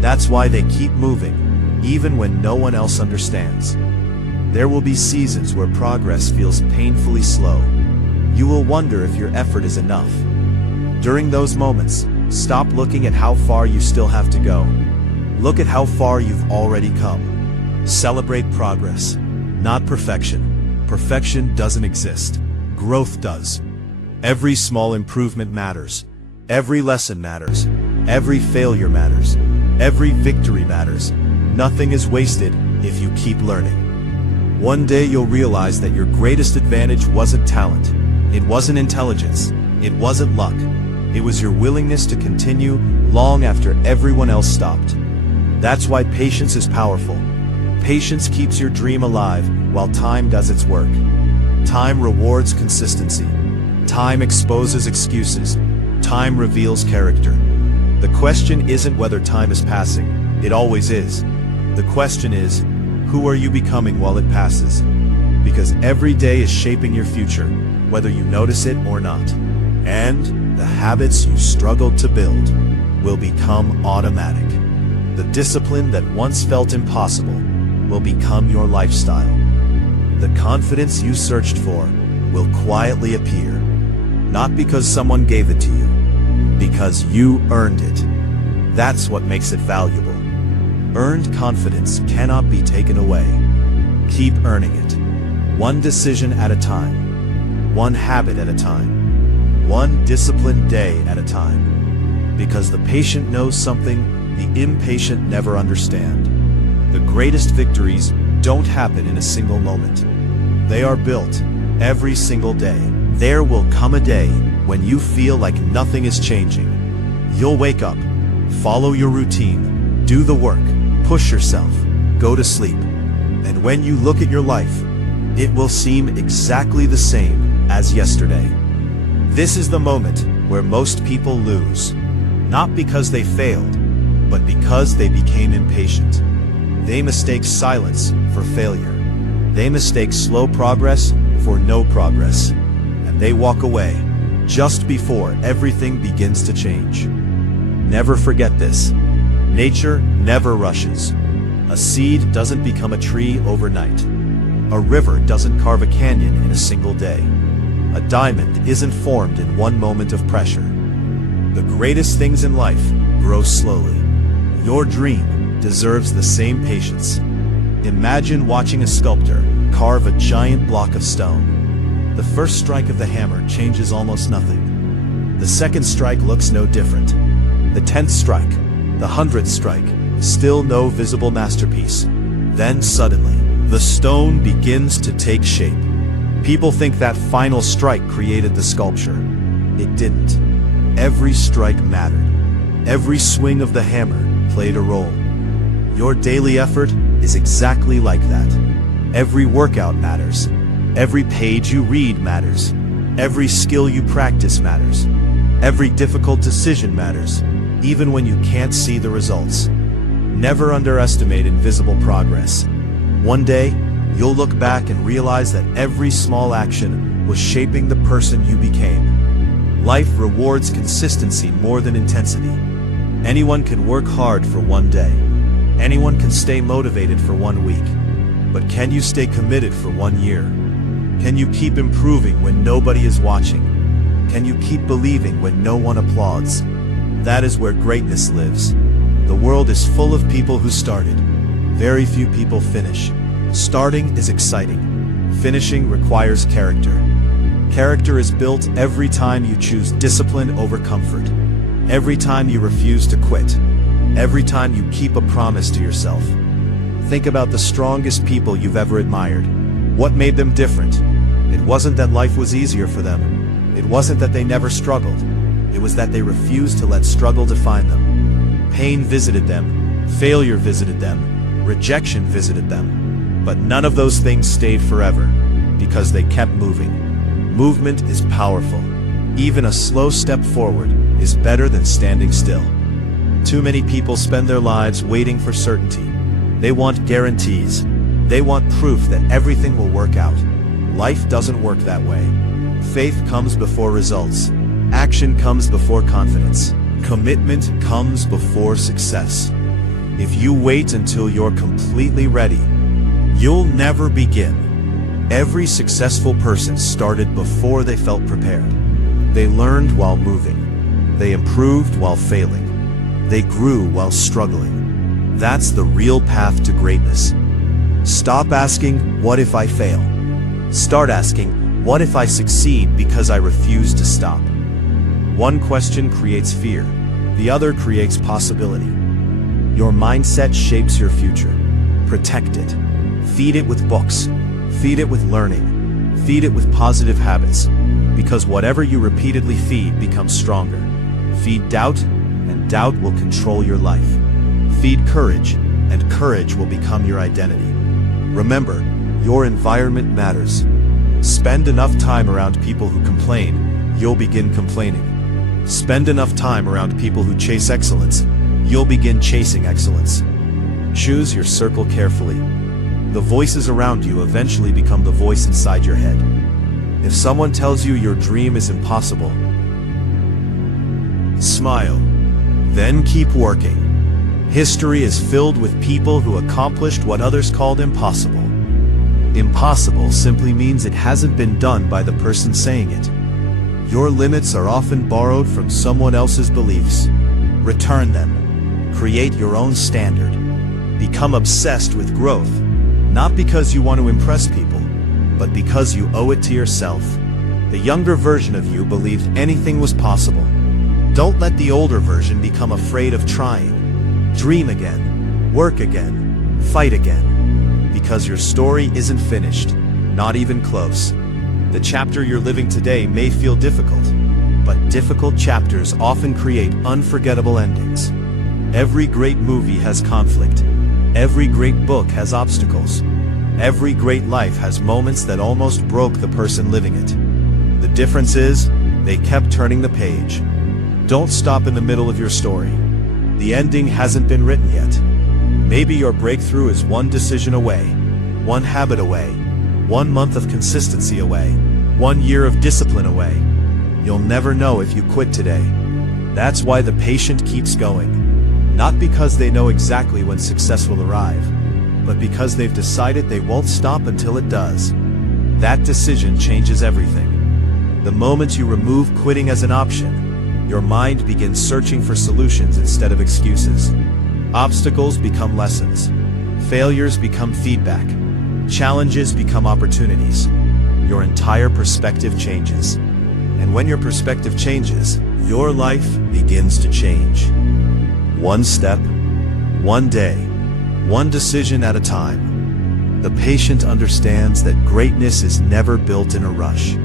That's why they keep moving, even when no one else understands. There will be seasons where progress feels painfully slow. You will wonder if your effort is enough. During those moments, stop looking at how far you still have to go. Look at how far you've already come. Celebrate progress, not perfection. Perfection doesn't exist. Growth does. Every small improvement matters. Every lesson matters. Every failure matters. Every victory matters. Nothing is wasted if you keep learning. One day you'll realize that your greatest advantage wasn't talent. It wasn't intelligence. It wasn't luck. It was your willingness to continue long after everyone else stopped. That's why patience is powerful. Patience keeps your dream alive while time does its work. Time rewards consistency. Time exposes excuses. Time reveals character. The question isn't whether time is passing. It always is. The question is, who are you becoming while it passes? Because every day is shaping your future, whether you notice it or not. And the habits you struggled to build will become automatic. The discipline that once felt impossible will become your lifestyle. The confidence you searched for will quietly appear, not because someone gave it to you, because you earned it. That's what makes it valuable. Earned confidence cannot be taken away. Keep earning it. One decision at a time. One habit at a time. One disciplined day at a time. Because the patient knows something the impatient never understand. The greatest victories don't happen in a single moment. They are built every single day. There will come a day when you feel like nothing is changing. You'll wake up, follow your routine, do the work, push yourself, go to sleep. And when you look at your life, it will seem exactly the same as yesterday. This is the moment where most people lose, not because they failed, but because they became impatient. They mistake silence for failure. They mistake slow progress for no progress. And they walk away just before everything begins to change. Never forget this. Nature never rushes. A seed doesn't become a tree overnight. A river doesn't carve a canyon in a single day. A diamond isn't formed in one moment of pressure. The greatest things in life grow slowly. Your dream deserves the same patience. Imagine watching a sculptor carve a giant block of stone. The first strike of the hammer changes almost nothing. The second strike looks no different. The 10th strike, the 100th strike, still no visible masterpiece. Then suddenly, the stone begins to take shape. People think that final strike created the sculpture. It didn't. Every strike mattered. Every swing of the hammer played a role. Your daily effort is exactly like that. Every workout matters. Every page you read matters. Every skill you practice matters. Every difficult decision matters, even when you can't see the results. Never underestimate invisible progress. One day, you'll look back and realize that every small action was shaping the person you became. Life rewards consistency more than intensity. Anyone can work hard for one day. Anyone can stay motivated for 1 week. But can you stay committed for 1 year? Can you keep improving when nobody is watching? Can you keep believing when no one applauds? That is where greatness lives. The world is full of people who started. Very few people finish. Starting is exciting. Finishing requires character. Character is built every time you choose discipline over comfort. Every time you refuse to quit. Every time you keep a promise to yourself. Think about the strongest people you've ever admired. What made them different? It wasn't that life was easier for them. It wasn't that they never struggled. It was that they refused to let struggle define them. Pain visited them. Failure visited them. Rejection visited them. But none of those things stayed forever, because they kept moving. Movement is powerful. Even a slow step forward is better than standing still. Too many people spend their lives waiting for certainty. They want guarantees. They want proof that everything will work out. Life doesn't work that way. Faith comes before results. Action comes before confidence. Commitment comes before success. If you wait until you're completely ready, you'll never begin. Every successful person started before they felt prepared. They learned while moving. They improved while failing. They grew while struggling. That's the real path to greatness. Stop asking, what if I fail? Start asking, what if I succeed because I refuse to stop? One question creates fear. The other creates possibility. Your mindset shapes your future. Protect it. Feed it with books. Feed it with learning. Feed it with positive habits. Because whatever you repeatedly feed becomes stronger. Feed doubt, and doubt will control your life. Feed courage, and courage will become your identity. Remember, your environment matters. Spend enough time around people who complain, you'll begin complaining. Spend enough time around people who chase excellence, you'll begin chasing excellence. Choose your circle carefully. The voices around you eventually become the voice inside your head. If someone tells you your dream is impossible, smile. Then keep working. History is filled with people who accomplished what others called impossible. Impossible simply means it hasn't been done by the person saying it. Your limits are often borrowed from someone else's beliefs. Return them. Create your own standard. Become obsessed with growth, not because you want to impress people, but because you owe it to yourself. The younger version of you believed anything was possible. Don't let the older version become afraid of trying. Dream again, work again, fight again. Because your story isn't finished, not even close. The chapter you're living today may feel difficult, but difficult chapters often create unforgettable endings. Every great movie has conflict. Every great book has obstacles. Every great life has moments that almost broke the person living it. The difference is, they kept turning the page. Don't stop in the middle of your story. The ending hasn't been written yet. Maybe your breakthrough is one decision away, one habit away, 1 month of consistency away, 1 year of discipline away. You'll never know if you quit today. That's why the patient keeps going. Not because they know exactly when success will arrive, but because they've decided they won't stop until it does. That decision changes everything. The moment you remove quitting as an option, your mind begins searching for solutions instead of excuses. Obstacles become lessons. Failures become feedback. Challenges become opportunities. Your entire perspective changes. And when your perspective changes, your life begins to change. One step, one day, one decision at a time. The patient understands that greatness is never built in a rush.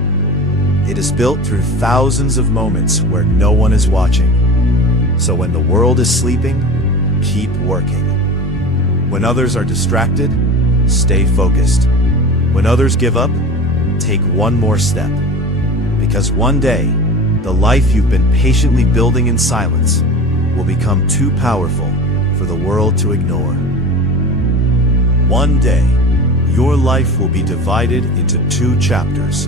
It is built through thousands of moments where no one is watching. So when the world is sleeping, keep working. When others are distracted, stay focused. When others give up, take one more step. Because one day, the life you've been patiently building in silence will become too powerful for the world to ignore. One day, your life will be divided into 2 chapters.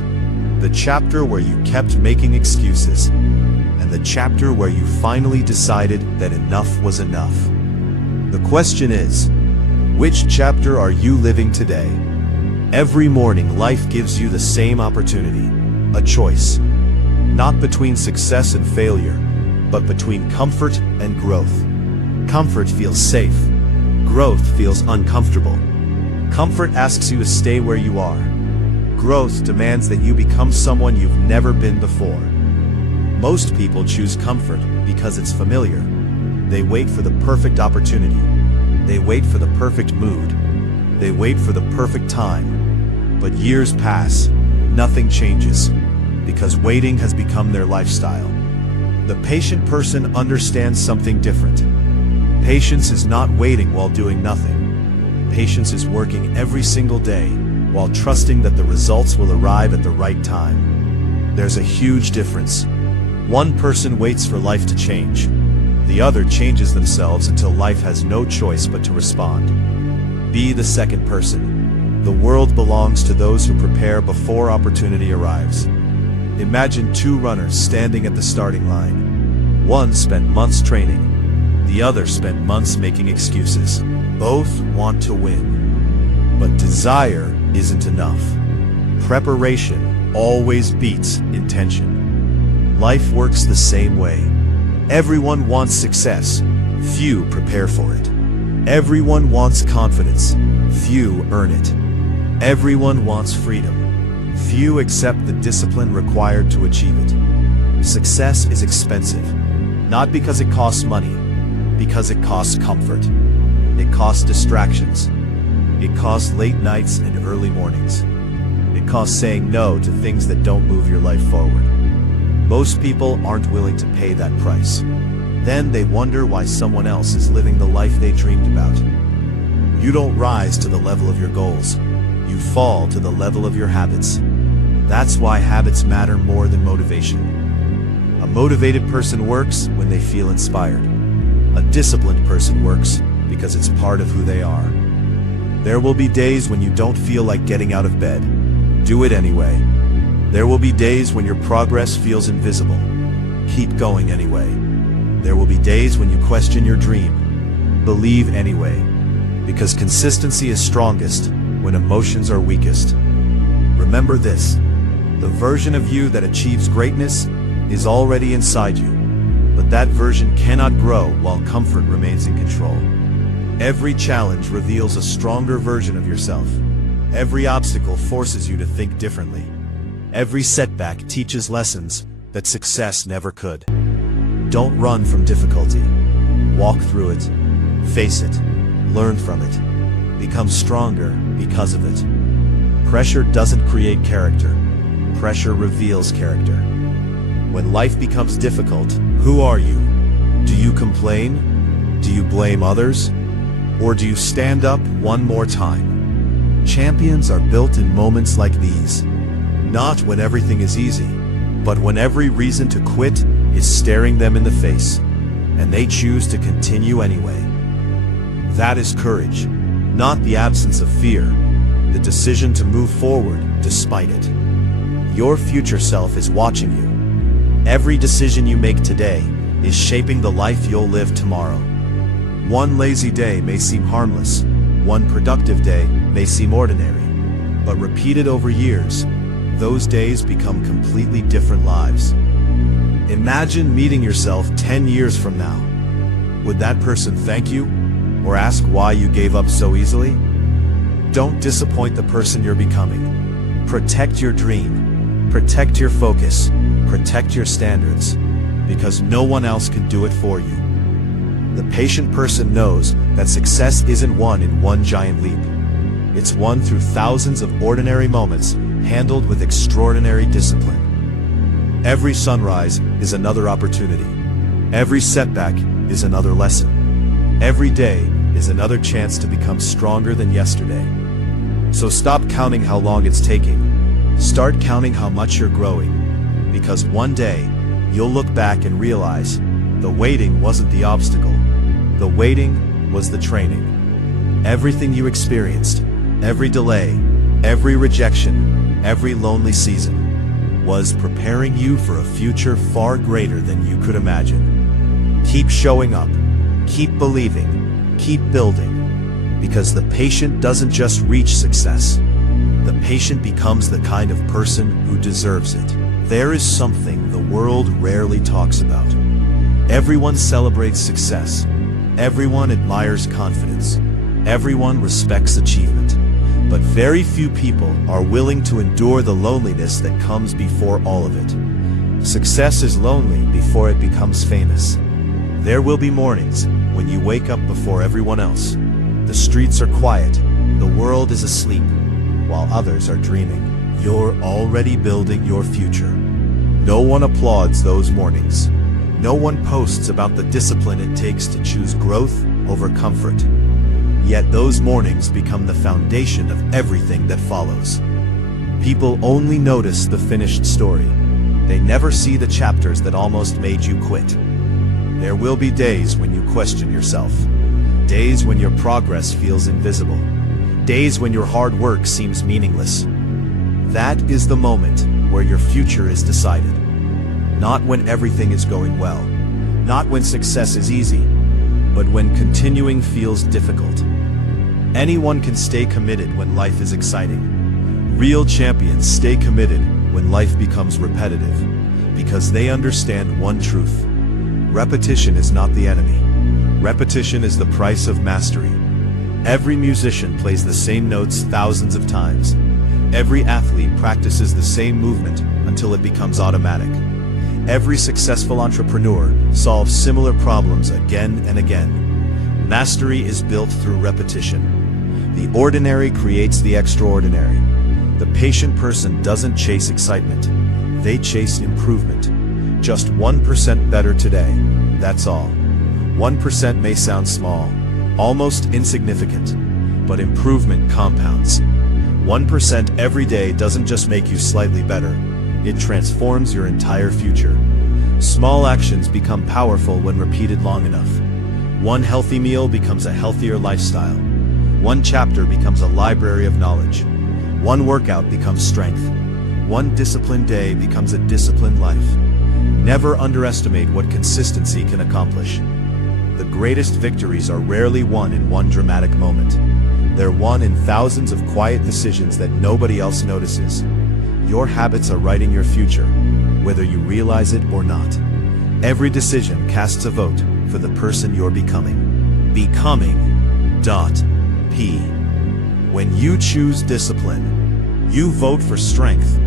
The chapter where you kept making excuses, and the chapter where you finally decided that enough was enough. The question is, which chapter are you living today? Every morning, life gives you the same opportunity, a choice. Not between success and failure, but between comfort and growth. Comfort feels safe. Growth feels uncomfortable. Comfort asks you to stay where you are. Growth demands that you become someone you've never been before. Most people choose comfort because it's familiar. They wait for the perfect opportunity. They wait for the perfect mood. They wait for the perfect time. But years pass, nothing changes, because waiting has become their lifestyle. The patient person understands something different. Patience is not waiting while doing nothing. Patience is working every single day, while trusting that the results will arrive at the right time. There's a huge difference. One person waits for life to change. The other changes themselves until life has no choice but to respond. Be the second person. The world belongs to those who prepare before opportunity arrives. Imagine 2 runners standing at the starting line. One spent months training. The other spent months making excuses. Both want to win. But desire isn't enough. Preparation always beats intention. Life works the same way. Everyone wants success. Few prepare for it. Everyone wants confidence. Few earn it. Everyone wants freedom. Few accept the discipline required to achieve it. Success is expensive, not because it costs money, Because it costs comfort. It costs distractions. It costs late nights and early mornings. It costs saying no to things that don't move your life forward. Most people aren't willing to pay that price. Then they wonder why someone else is living the life they dreamed about. You don't rise to the level of your goals. You fall to the level of your habits. That's why habits matter more than motivation. A motivated person works when they feel inspired. A disciplined person works because it's part of who they are. There will be days when you don't feel like getting out of bed. Do it anyway. There will be days when your progress feels invisible. Keep going anyway. There will be days when you question your dream. Believe anyway. Because consistency is strongest when emotions are weakest. Remember this: the version of you that achieves greatness is already inside you, but that version cannot grow while comfort remains in control. Every challenge reveals a stronger version of yourself. Every obstacle forces you to think differently. Every setback teaches lessons that success never could. Don't run from difficulty. Walk through it. Face it. Learn from it. Become stronger because of it. Pressure doesn't create character. Pressure reveals character. When life becomes difficult, who are you? Do you complain? Do you blame others? Or do you stand up one more time? Champions are built in moments like these. Not when everything is easy, but when every reason to quit is staring them in the face, and they choose to continue anyway. That is courage, not the absence of fear, the decision to move forward despite it. Your future self is watching you. Every decision you make today is shaping the life you'll live tomorrow. One lazy day may seem harmless, one productive day may seem ordinary, but repeated over years, those days become completely different lives. Imagine meeting yourself 10 years from now. Would that person thank you, or ask why you gave up so easily? Don't disappoint the person you're becoming. Protect your dream, protect your focus, protect your standards, because no one else can do it for you. The patient person knows that success isn't won in one giant leap. It's won through thousands of ordinary moments handled with extraordinary discipline. Every sunrise is another opportunity. Every setback is another lesson. Every day is another chance to become stronger than yesterday. So stop counting how long it's taking. Start counting how much you're growing. Because one day, you'll look back and realize the waiting wasn't the obstacle. The waiting was the training. Everything you experienced, every delay, every rejection, every lonely season, was preparing you for a future far greater than you could imagine. Keep showing up, keep believing, keep building, because the patient doesn't just reach success. The patient becomes the kind of person who deserves it. There is something the world rarely talks about. Everyone celebrates success. Everyone admires confidence. Everyone respects achievement. But very few people are willing to endure the loneliness that comes before all of it. Success is lonely before it becomes famous. There will be mornings when you wake up before everyone else. The streets are quiet. The world is asleep, while others are dreaming. You're already building your future. No one applauds those mornings. No one posts about the discipline it takes to choose growth over comfort. Yet those mornings become the foundation of everything that follows. People only notice the finished story. They never see the chapters that almost made you quit. There will be days when you question yourself. Days when your progress feels invisible. Days when your hard work seems meaningless. That is the moment where your future is decided. Not when everything is going well. Not when success is easy. But when continuing feels difficult. Anyone can stay committed when life is exciting. Real champions stay committed when life becomes repetitive, because they understand one truth. Repetition is not the enemy. Repetition is the price of mastery. Every musician plays the same notes thousands of times. Every athlete practices the same movement until it becomes automatic. Every successful entrepreneur solves similar problems again and again. Mastery is built through repetition. The ordinary creates the extraordinary. The patient person doesn't chase excitement. They chase improvement. Just 1% better today. That's all. 1% may sound small, almost insignificant, but improvement compounds. 1% every day doesn't just make you slightly better. It transforms your entire future. Small actions become powerful when repeated long enough. One healthy meal becomes a healthier lifestyle. One chapter becomes a library of knowledge. One workout becomes strength. One disciplined day becomes a disciplined life. Never underestimate what consistency can accomplish. The greatest victories are rarely won in one dramatic moment. They're won in thousands of quiet decisions that nobody else notices. Your habits are writing your future, whether you realize it or not. Every decision casts a vote for the person you're becoming. Becoming.p. When you choose discipline, you vote for strength.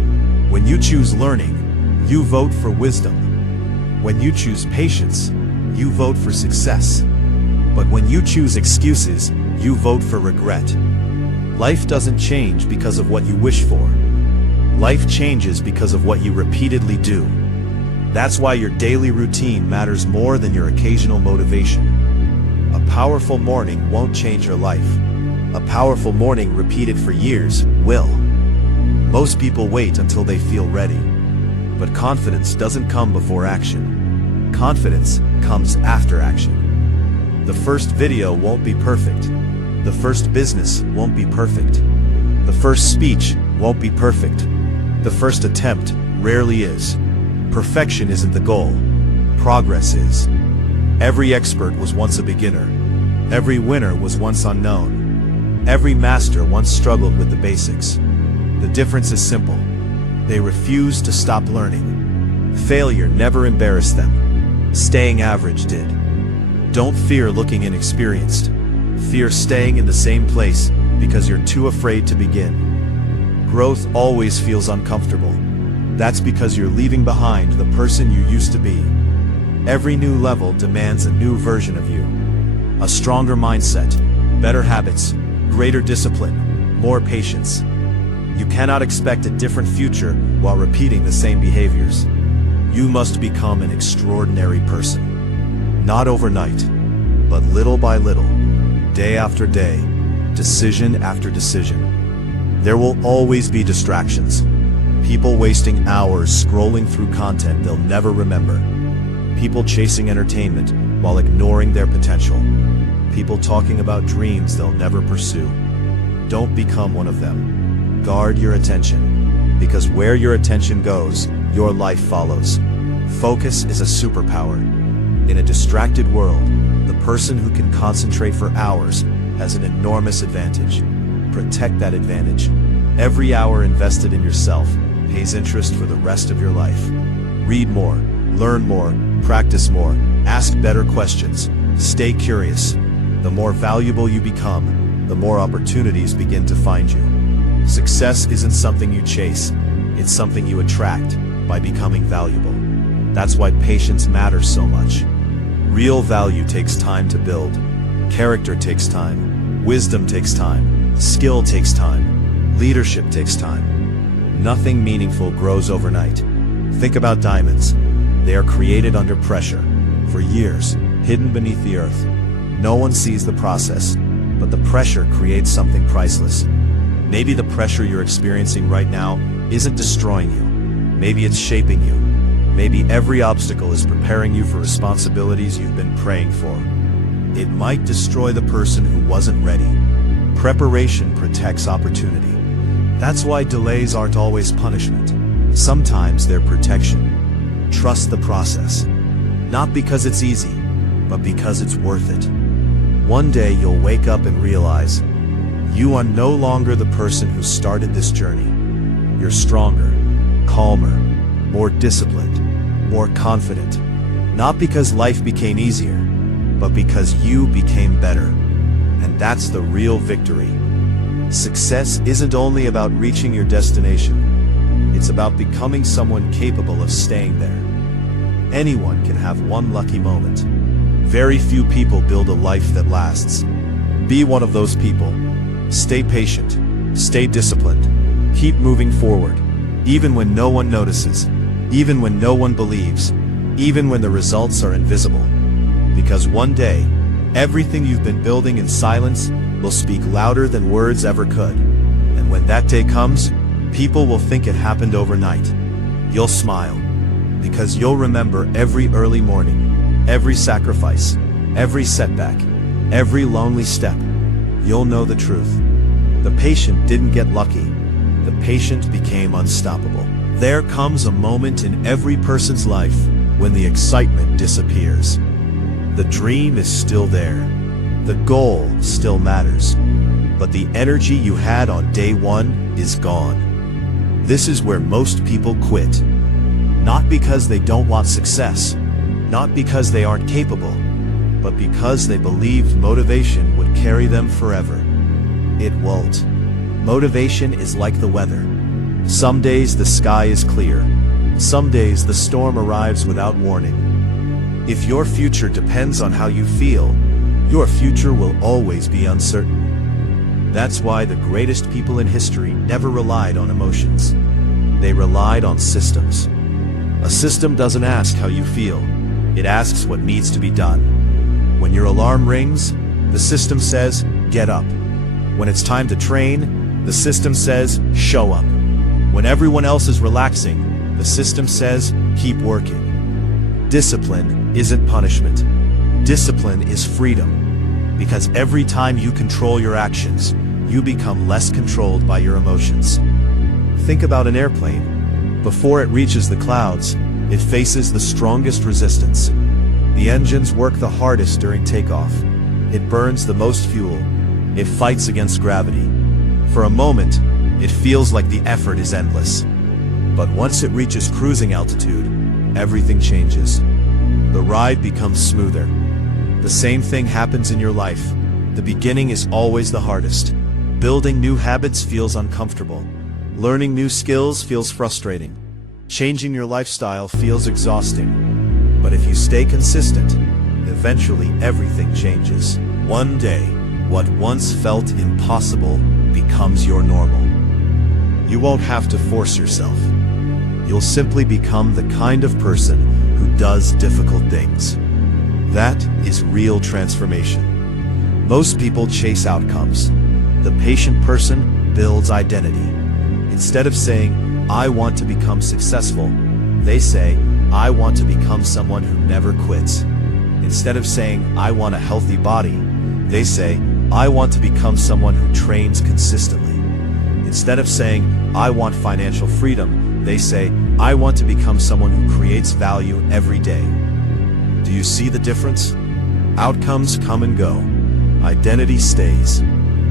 When you choose learning, you vote for wisdom. When you choose patience, you vote for success. But when you choose excuses, you vote for regret. Life doesn't change because of what you wish for. Life changes because of what you repeatedly do. That's why your daily routine matters more than your occasional motivation. A powerful morning won't change your life. A powerful morning repeated for years will. Most people wait until they feel ready. But confidence doesn't come before action. Confidence comes after action. The first video won't be perfect. The first business won't be perfect. The first speech won't be perfect. The first attempt rarely is. Perfection isn't the goal. Progress is. Every expert was once a beginner. Every winner was once unknown. Every master once struggled with the basics. The difference is simple. They refused to stop learning. Failure never embarrassed them. Staying average did. Don't fear looking inexperienced. Fear staying in the same place because you're too afraid to begin. Growth always feels uncomfortable. That's because you're leaving behind the person you used to be. Every new level demands a new version of you. A stronger mindset, better habits, greater discipline, more patience. You cannot expect a different future while repeating the same behaviors. You must become an extraordinary person. Not overnight, but little by little, day after day, decision after decision. There will always be distractions. People wasting hours scrolling through content they'll never remember. People chasing entertainment while ignoring their potential. People talking about dreams they'll never pursue. Don't become one of them. Guard your attention, because where your attention goes, your life follows. Focus is a superpower. In a distracted world, the person who can concentrate for hours has an enormous advantage. Protect that advantage. Every hour invested in yourself pays interest for the rest of your life. Read more, learn more, practice more, ask better questions, stay curious. The more valuable you become, the more opportunities begin to find you. Success isn't something you chase, it's something you attract by becoming valuable. That's why patience matters so much. Real value takes time to build. Character takes time. Wisdom takes time. Skill takes time. Leadership takes time. Nothing meaningful grows overnight. Think about diamonds. They are created under pressure, for years, hidden beneath the earth. No one sees the process, but the pressure creates something priceless. Maybe the pressure you're experiencing right now isn't destroying you. Maybe it's shaping you. Maybe every obstacle is preparing you for responsibilities you've been praying for. It might destroy the person who wasn't ready. Preparation protects opportunity. That's why delays aren't always punishment. Sometimes they're protection. Trust the process. Not because it's easy, but because it's worth it. One day you'll wake up and realize you are no longer the person who started this journey. You're stronger, calmer, more disciplined, more confident. Not because life became easier, but because you became better. And that's the real victory. Success isn't only about reaching your destination. It's about becoming someone capable of staying there. Anyone can have one lucky moment. Very few people build a life that lasts. Be one of those people. Stay patient. Stay disciplined. Keep moving forward. Even when no one notices. Even when no one believes. Even when the results are invisible. Because one day, everything you've been building in silence will speak louder than words ever could. And when that day comes, people will think it happened overnight. You'll smile. Because you'll remember every early morning, every sacrifice, every setback, every lonely step. You'll know the truth. The patient didn't get lucky. The patient became unstoppable. There comes a moment in every person's life when the excitement disappears. The dream is still there. The goal still matters. But the energy you had on day one is gone. This is where most people quit. Not because they don't want success, not because they aren't capable, but because they believed motivation would carry them forever. It won't. Motivation is like the weather. Some days the sky is clear. Some days the storm arrives without warning. If your future depends on how you feel, your future will always be uncertain. That's why the greatest people in history never relied on emotions. They relied on systems. A system doesn't ask how you feel. It asks what needs to be done. When your alarm rings, the system says, get up. When it's time to train, the system says, show up. When everyone else is relaxing, the system says, keep working. Discipline isn't punishment. Discipline is freedom. Because every time you control your actions, you become less controlled by your emotions. Think about an airplane. Before it reaches the clouds, it faces the strongest resistance. The engines work the hardest during takeoff. It burns the most fuel. It fights against gravity. For a moment, it feels like the effort is endless. But once it reaches cruising altitude, everything changes. The ride becomes smoother. The same thing happens in your life. The beginning is always the hardest. Building new habits feels uncomfortable. Learning new skills feels frustrating. Changing your lifestyle feels exhausting. But if you stay consistent, eventually everything changes. One day, what once felt impossible becomes your normal. You won't have to force yourself. You'll simply become the kind of person who does difficult things. That is real transformation. Most people chase outcomes. The patient person builds identity. Instead of saying, I want to become successful, they say, I want to become someone who never quits. Instead of saying, I want a healthy body, they say, I want to become someone who trains consistently. Instead of saying, I want financial freedom, they say, I want to become someone who creates value every day. Do you see the difference? Outcomes come and go. Identity stays.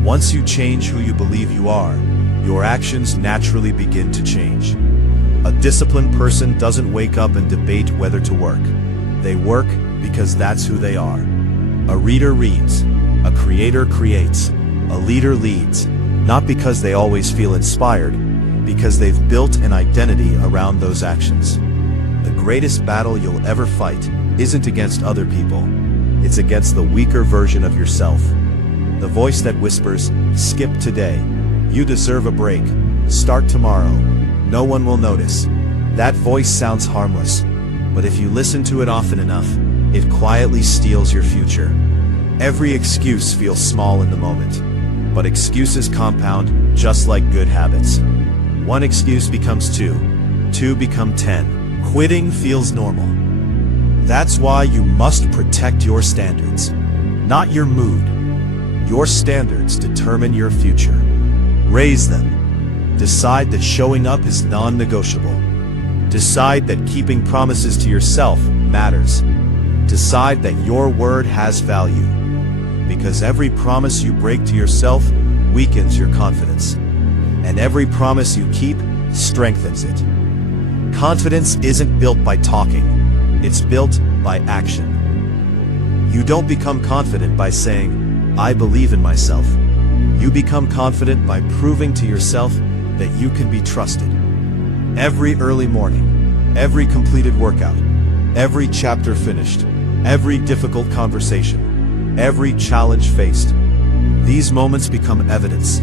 Once you change who you believe you are, your actions naturally begin to change. A disciplined person doesn't wake up and debate whether to work. They work because that's who they are. A reader reads. A creator creates. A leader leads. Not because they always feel inspired, because they've built an identity around those actions. The greatest battle you'll ever fight isn't against other people. It's against the weaker version of yourself. The voice that whispers, skip today. You deserve a break. Start tomorrow. No one will notice. That voice sounds harmless, but if you listen to it often enough, it quietly steals your future. Every excuse feels small in the moment, but excuses compound just like good habits. One excuse becomes two. Two become 10. Quitting feels normal. That's why you must protect your standards, not your mood. Your standards determine your future. Raise them. Decide that showing up is non-negotiable. Decide that keeping promises to yourself matters. Decide that your word has value. Because every promise you break to yourself weakens your confidence. And every promise you keep strengthens it. Confidence isn't built by talking. It's built by action. You don't become confident by saying, I believe in myself. You become confident by proving to yourself that you can be trusted. Every early morning, every completed workout, Every chapter finished, every difficult conversation, every challenge faced. These moments become evidence.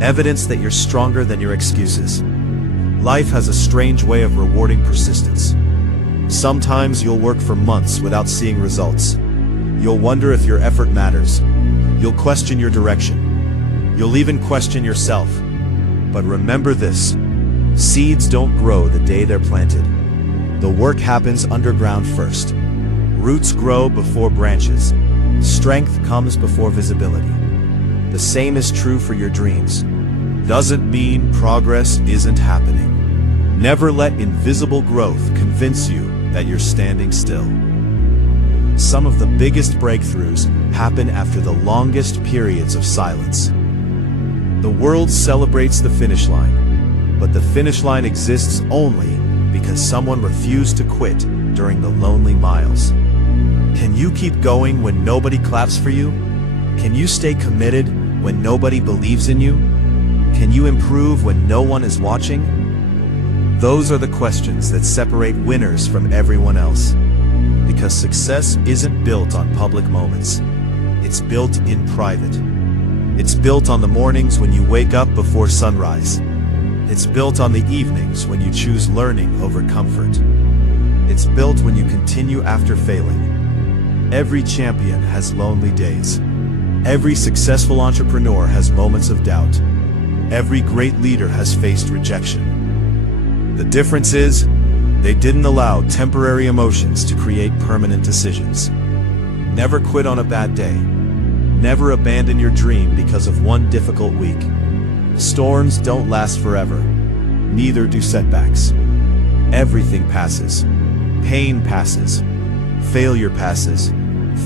Evidence that you're stronger than your excuses. Life has a strange way of rewarding persistence. Sometimes you'll work for months without seeing results. You'll wonder if your effort matters. You'll question your direction. You'll even question yourself. But remember this: seeds don't grow the day they're planted. The work happens underground first. Roots grow before branches. Strength comes before visibility. The same is true for your dreams. Doesn't mean progress isn't happening. Never let invisible growth convince you that you're standing still. Some of the biggest breakthroughs happen after the longest periods of silence. The world celebrates the finish line, but the finish line exists only because someone refused to quit during the lonely miles. Can you keep going when nobody claps for you? Can you stay committed when nobody believes in you? Can you improve when no one is watching? Those are the questions that separate winners from everyone else. Because success isn't built on public moments. It's built in private. It's built on the mornings when you wake up before sunrise. It's built on the evenings when you choose learning over comfort. It's built when you continue after failing. Every champion has lonely days. Every successful entrepreneur has moments of doubt. Every great leader has faced rejection. The difference is, they didn't allow temporary emotions to create permanent decisions. Never quit on a bad day. Never abandon your dream because of one difficult week. Storms don't last forever. Neither do setbacks. Everything passes. Pain passes. Failure passes.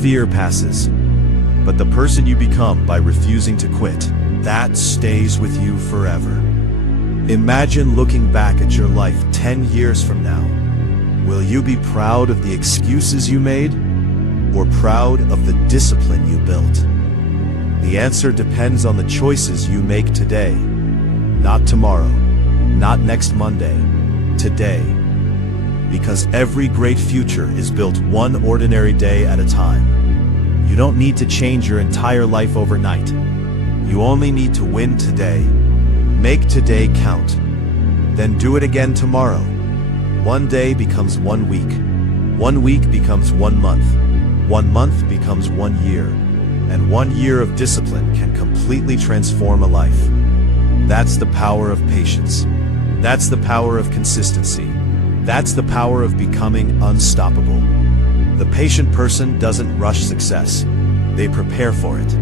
Fear passes. But the person you become by refusing to quit, that stays with you forever. Imagine looking back at your life 10 years from now. Will you be proud of the excuses you made, or proud of the discipline you built? The answer depends on the choices you make today. Not tomorrow, not next Monday, today. Because every great future is built one ordinary day at a time. You don't need to change your entire life overnight. You only need to win today. Make today count. Then do it again tomorrow. One day becomes 1 week. 1 week becomes 1 month. 1 month becomes 1 year. And 1 year of discipline can completely transform a life. That's the power of patience. That's the power of consistency. That's the power of becoming unstoppable. The patient person doesn't rush success. They prepare for it.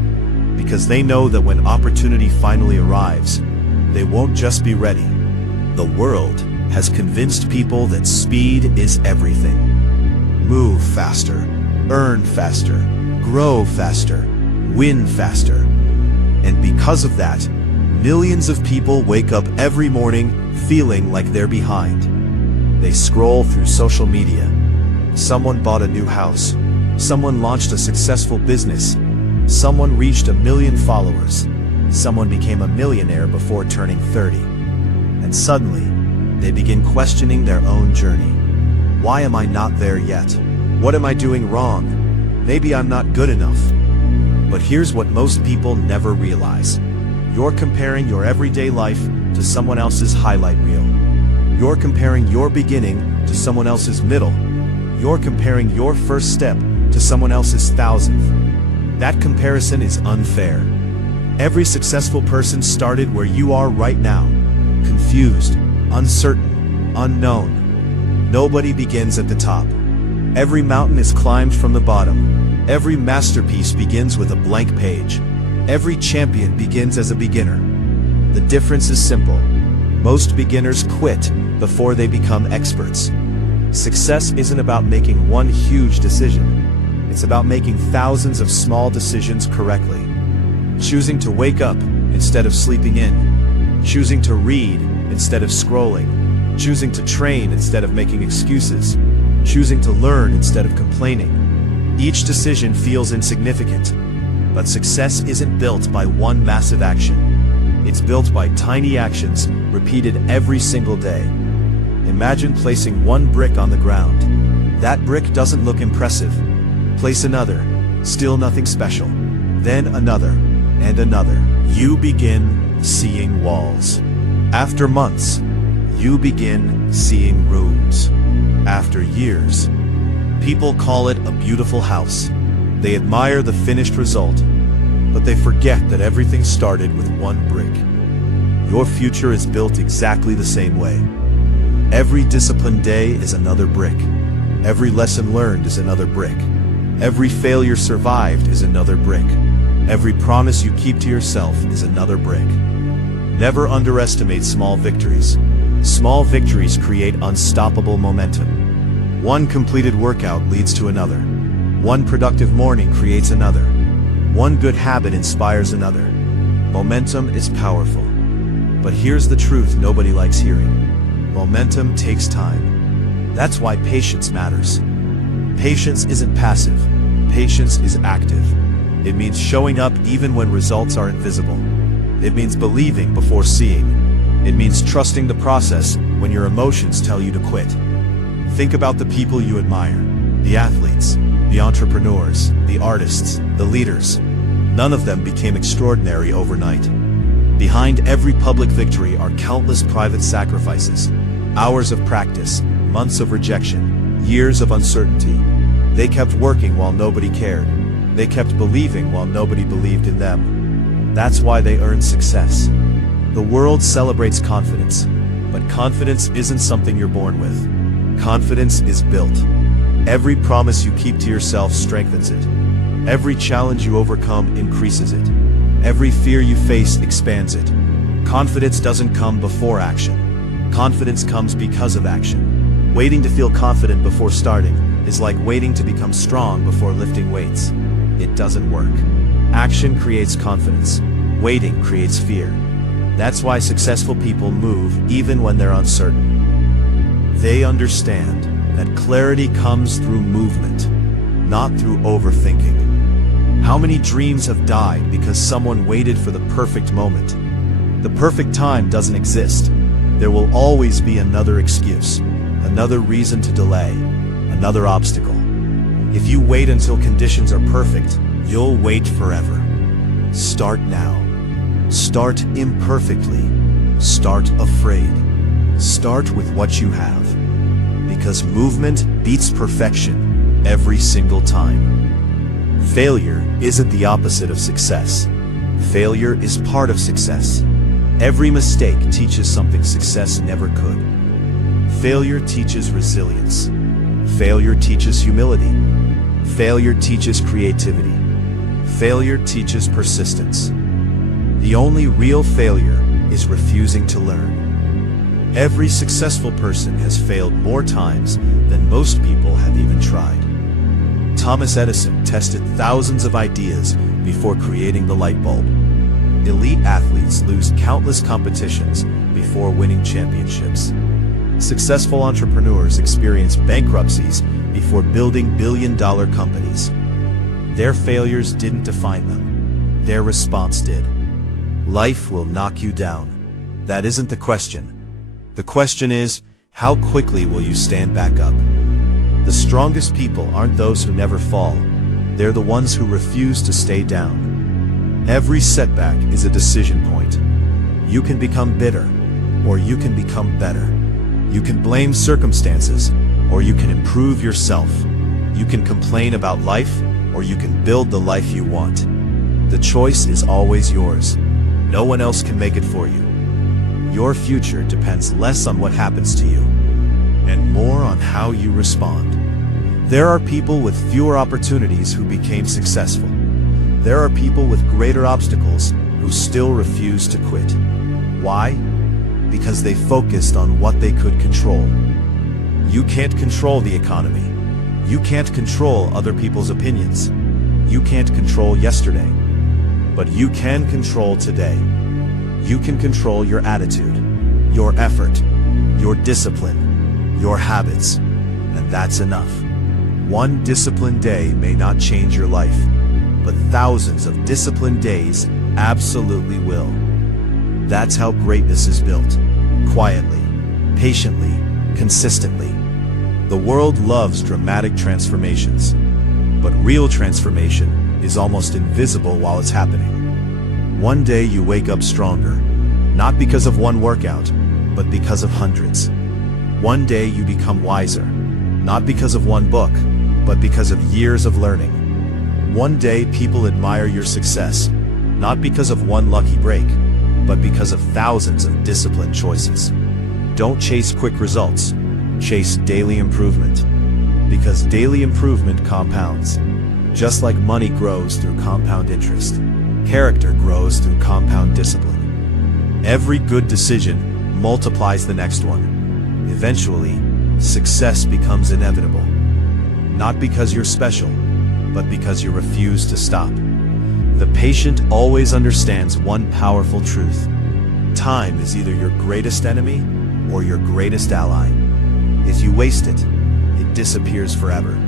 Because they know that when opportunity finally arrives, they won't just be ready. The world has convinced people that speed is everything. Move faster, earn faster, grow faster, win faster. And because of that, millions of people wake up every morning feeling like they're behind. They scroll through social media. Someone bought a new house. Someone launched a successful business. Someone reached 1 million followers. Someone became a millionaire before turning 30. And suddenly, they begin questioning their own journey. Why am I not there yet? What am I doing wrong? Maybe I'm not good enough. But here's what most people never realize. You're comparing your everyday life to someone else's highlight reel. You're comparing your beginning to someone else's middle. You're comparing your first step to someone else's 1,000th. That comparison is unfair. Every successful person started where you are right now. Confused, uncertain, unknown. Nobody begins at the top. Every mountain is climbed from the bottom. Every masterpiece begins with a blank page. Every champion begins as a beginner. The difference is simple. Most beginners quit before they become experts. Success isn't about making one huge decision. It's about making thousands of small decisions correctly. Choosing to wake up instead of sleeping in. Choosing to read instead of scrolling. Choosing to train instead of making excuses. Choosing to learn instead of complaining. Each decision feels insignificant, but success isn't built by one massive action. It's built by tiny actions repeated every single day. Imagine placing one brick on the ground. That brick doesn't look impressive. Place another, still nothing special. Then another, and another. You begin seeing walls. After months, you begin seeing rooms. After years, people call it a beautiful house. They admire the finished result, but they forget that everything started with one brick. Your future is built exactly the same way. Every disciplined day is another brick. Every lesson learned is another brick. Every failure survived is another brick. Every promise you keep to yourself is another brick. Never underestimate small victories. Small victories create unstoppable momentum. One completed workout leads to another. One productive morning creates another. One good habit inspires another. Momentum is powerful. But here's the truth nobody likes hearing. Momentum takes time. That's why patience matters. Patience isn't passive. Patience is active. It means showing up even when results are invisible. It means believing before seeing. It means trusting the process when your emotions tell you to quit. Think about the people you admire. The athletes, the entrepreneurs, the artists, the leaders. None of them became extraordinary overnight. Behind every public victory are countless private sacrifices. Hours of practice, months of rejection, years of uncertainty. They kept working while nobody cared. They kept believing while nobody believed in them. That's why they earned success. The world celebrates confidence, but confidence isn't something you're born with. Confidence is built. Every promise you keep to yourself strengthens it. Every challenge you overcome increases it. Every fear you face expands it. Confidence doesn't come before action. Confidence comes because of action. Waiting to feel confident before starting is like waiting to become strong before lifting weights. It doesn't work. Action creates confidence. Waiting creates fear. That's why successful people move even when they're uncertain. They understand that clarity comes through movement, not through overthinking. How many dreams have died because someone waited for the perfect moment? The perfect time doesn't exist. There will always be another excuse, another reason to delay, another obstacle. If you wait until conditions are perfect, you'll wait forever. Start now. Start imperfectly. Start afraid. Start with what you have. Because movement beats perfection every single time. Failure isn't the opposite of success. Failure is part of success. Every mistake teaches something success never could. Failure teaches resilience. Failure teaches humility. Failure teaches creativity. Failure teaches persistence. The only real failure is refusing to learn. Every successful person has failed more times than most people have even tried. Thomas Edison tested thousands of ideas before creating the light bulb. Elite athletes lose countless competitions before winning championships. Successful entrepreneurs experience bankruptcies before building billion-dollar companies. Their failures didn't define them. Their response did. Life will knock you down. That isn't the question. The question is, how quickly will you stand back up? The strongest people aren't those who never fall. They're the ones who refuse to stay down. Every setback is a decision point. You can become bitter, or you can become better. You can blame circumstances, or you can improve yourself. You can complain about life, or you can build the life you want. The choice is always yours. No one else can make it for you. Your future depends less on what happens to you, and more on how you respond. There are people with fewer opportunities who became successful. There are people with greater obstacles who still refuse to quit. Why? Because they focused on what they could control. You can't control the economy. You can't control other people's opinions. You can't control yesterday. But you can control today. You can control your attitude, your effort, your discipline, your habits, and that's enough. One disciplined day may not change your life, but thousands of disciplined days absolutely will. That's how greatness is built. Quietly, patiently, consistently. The world loves dramatic transformations, but real transformation is almost invisible while it's happening. One day you wake up stronger, not because of one workout, but because of hundreds. One day you become wiser, not because of one book, but because of years of learning. One day people admire your success, not because of one lucky break, but because of thousands of disciplined choices. Don't chase quick results, chase daily improvement. Because daily improvement compounds. Just like money grows through compound interest, character grows through compound discipline. Every good decision multiplies the next one. Eventually, success becomes inevitable. Not because you're special, but because you refuse to stop. The patient always understands one powerful truth. Time is either your greatest enemy or your greatest ally. If you waste it, it disappears forever.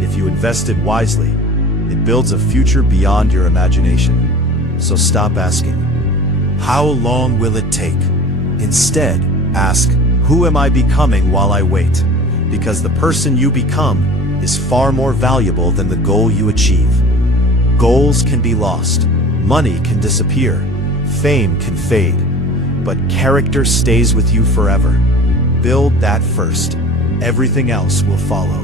If you invest it wisely, it builds a future beyond your imagination. So stop asking, how long will it take? Instead, ask, who am I becoming while I wait? Because the person you become is far more valuable than the goal you achieve. Goals can be lost, money can disappear, fame can fade, but character stays with you forever. Build that first. Everything else will follow.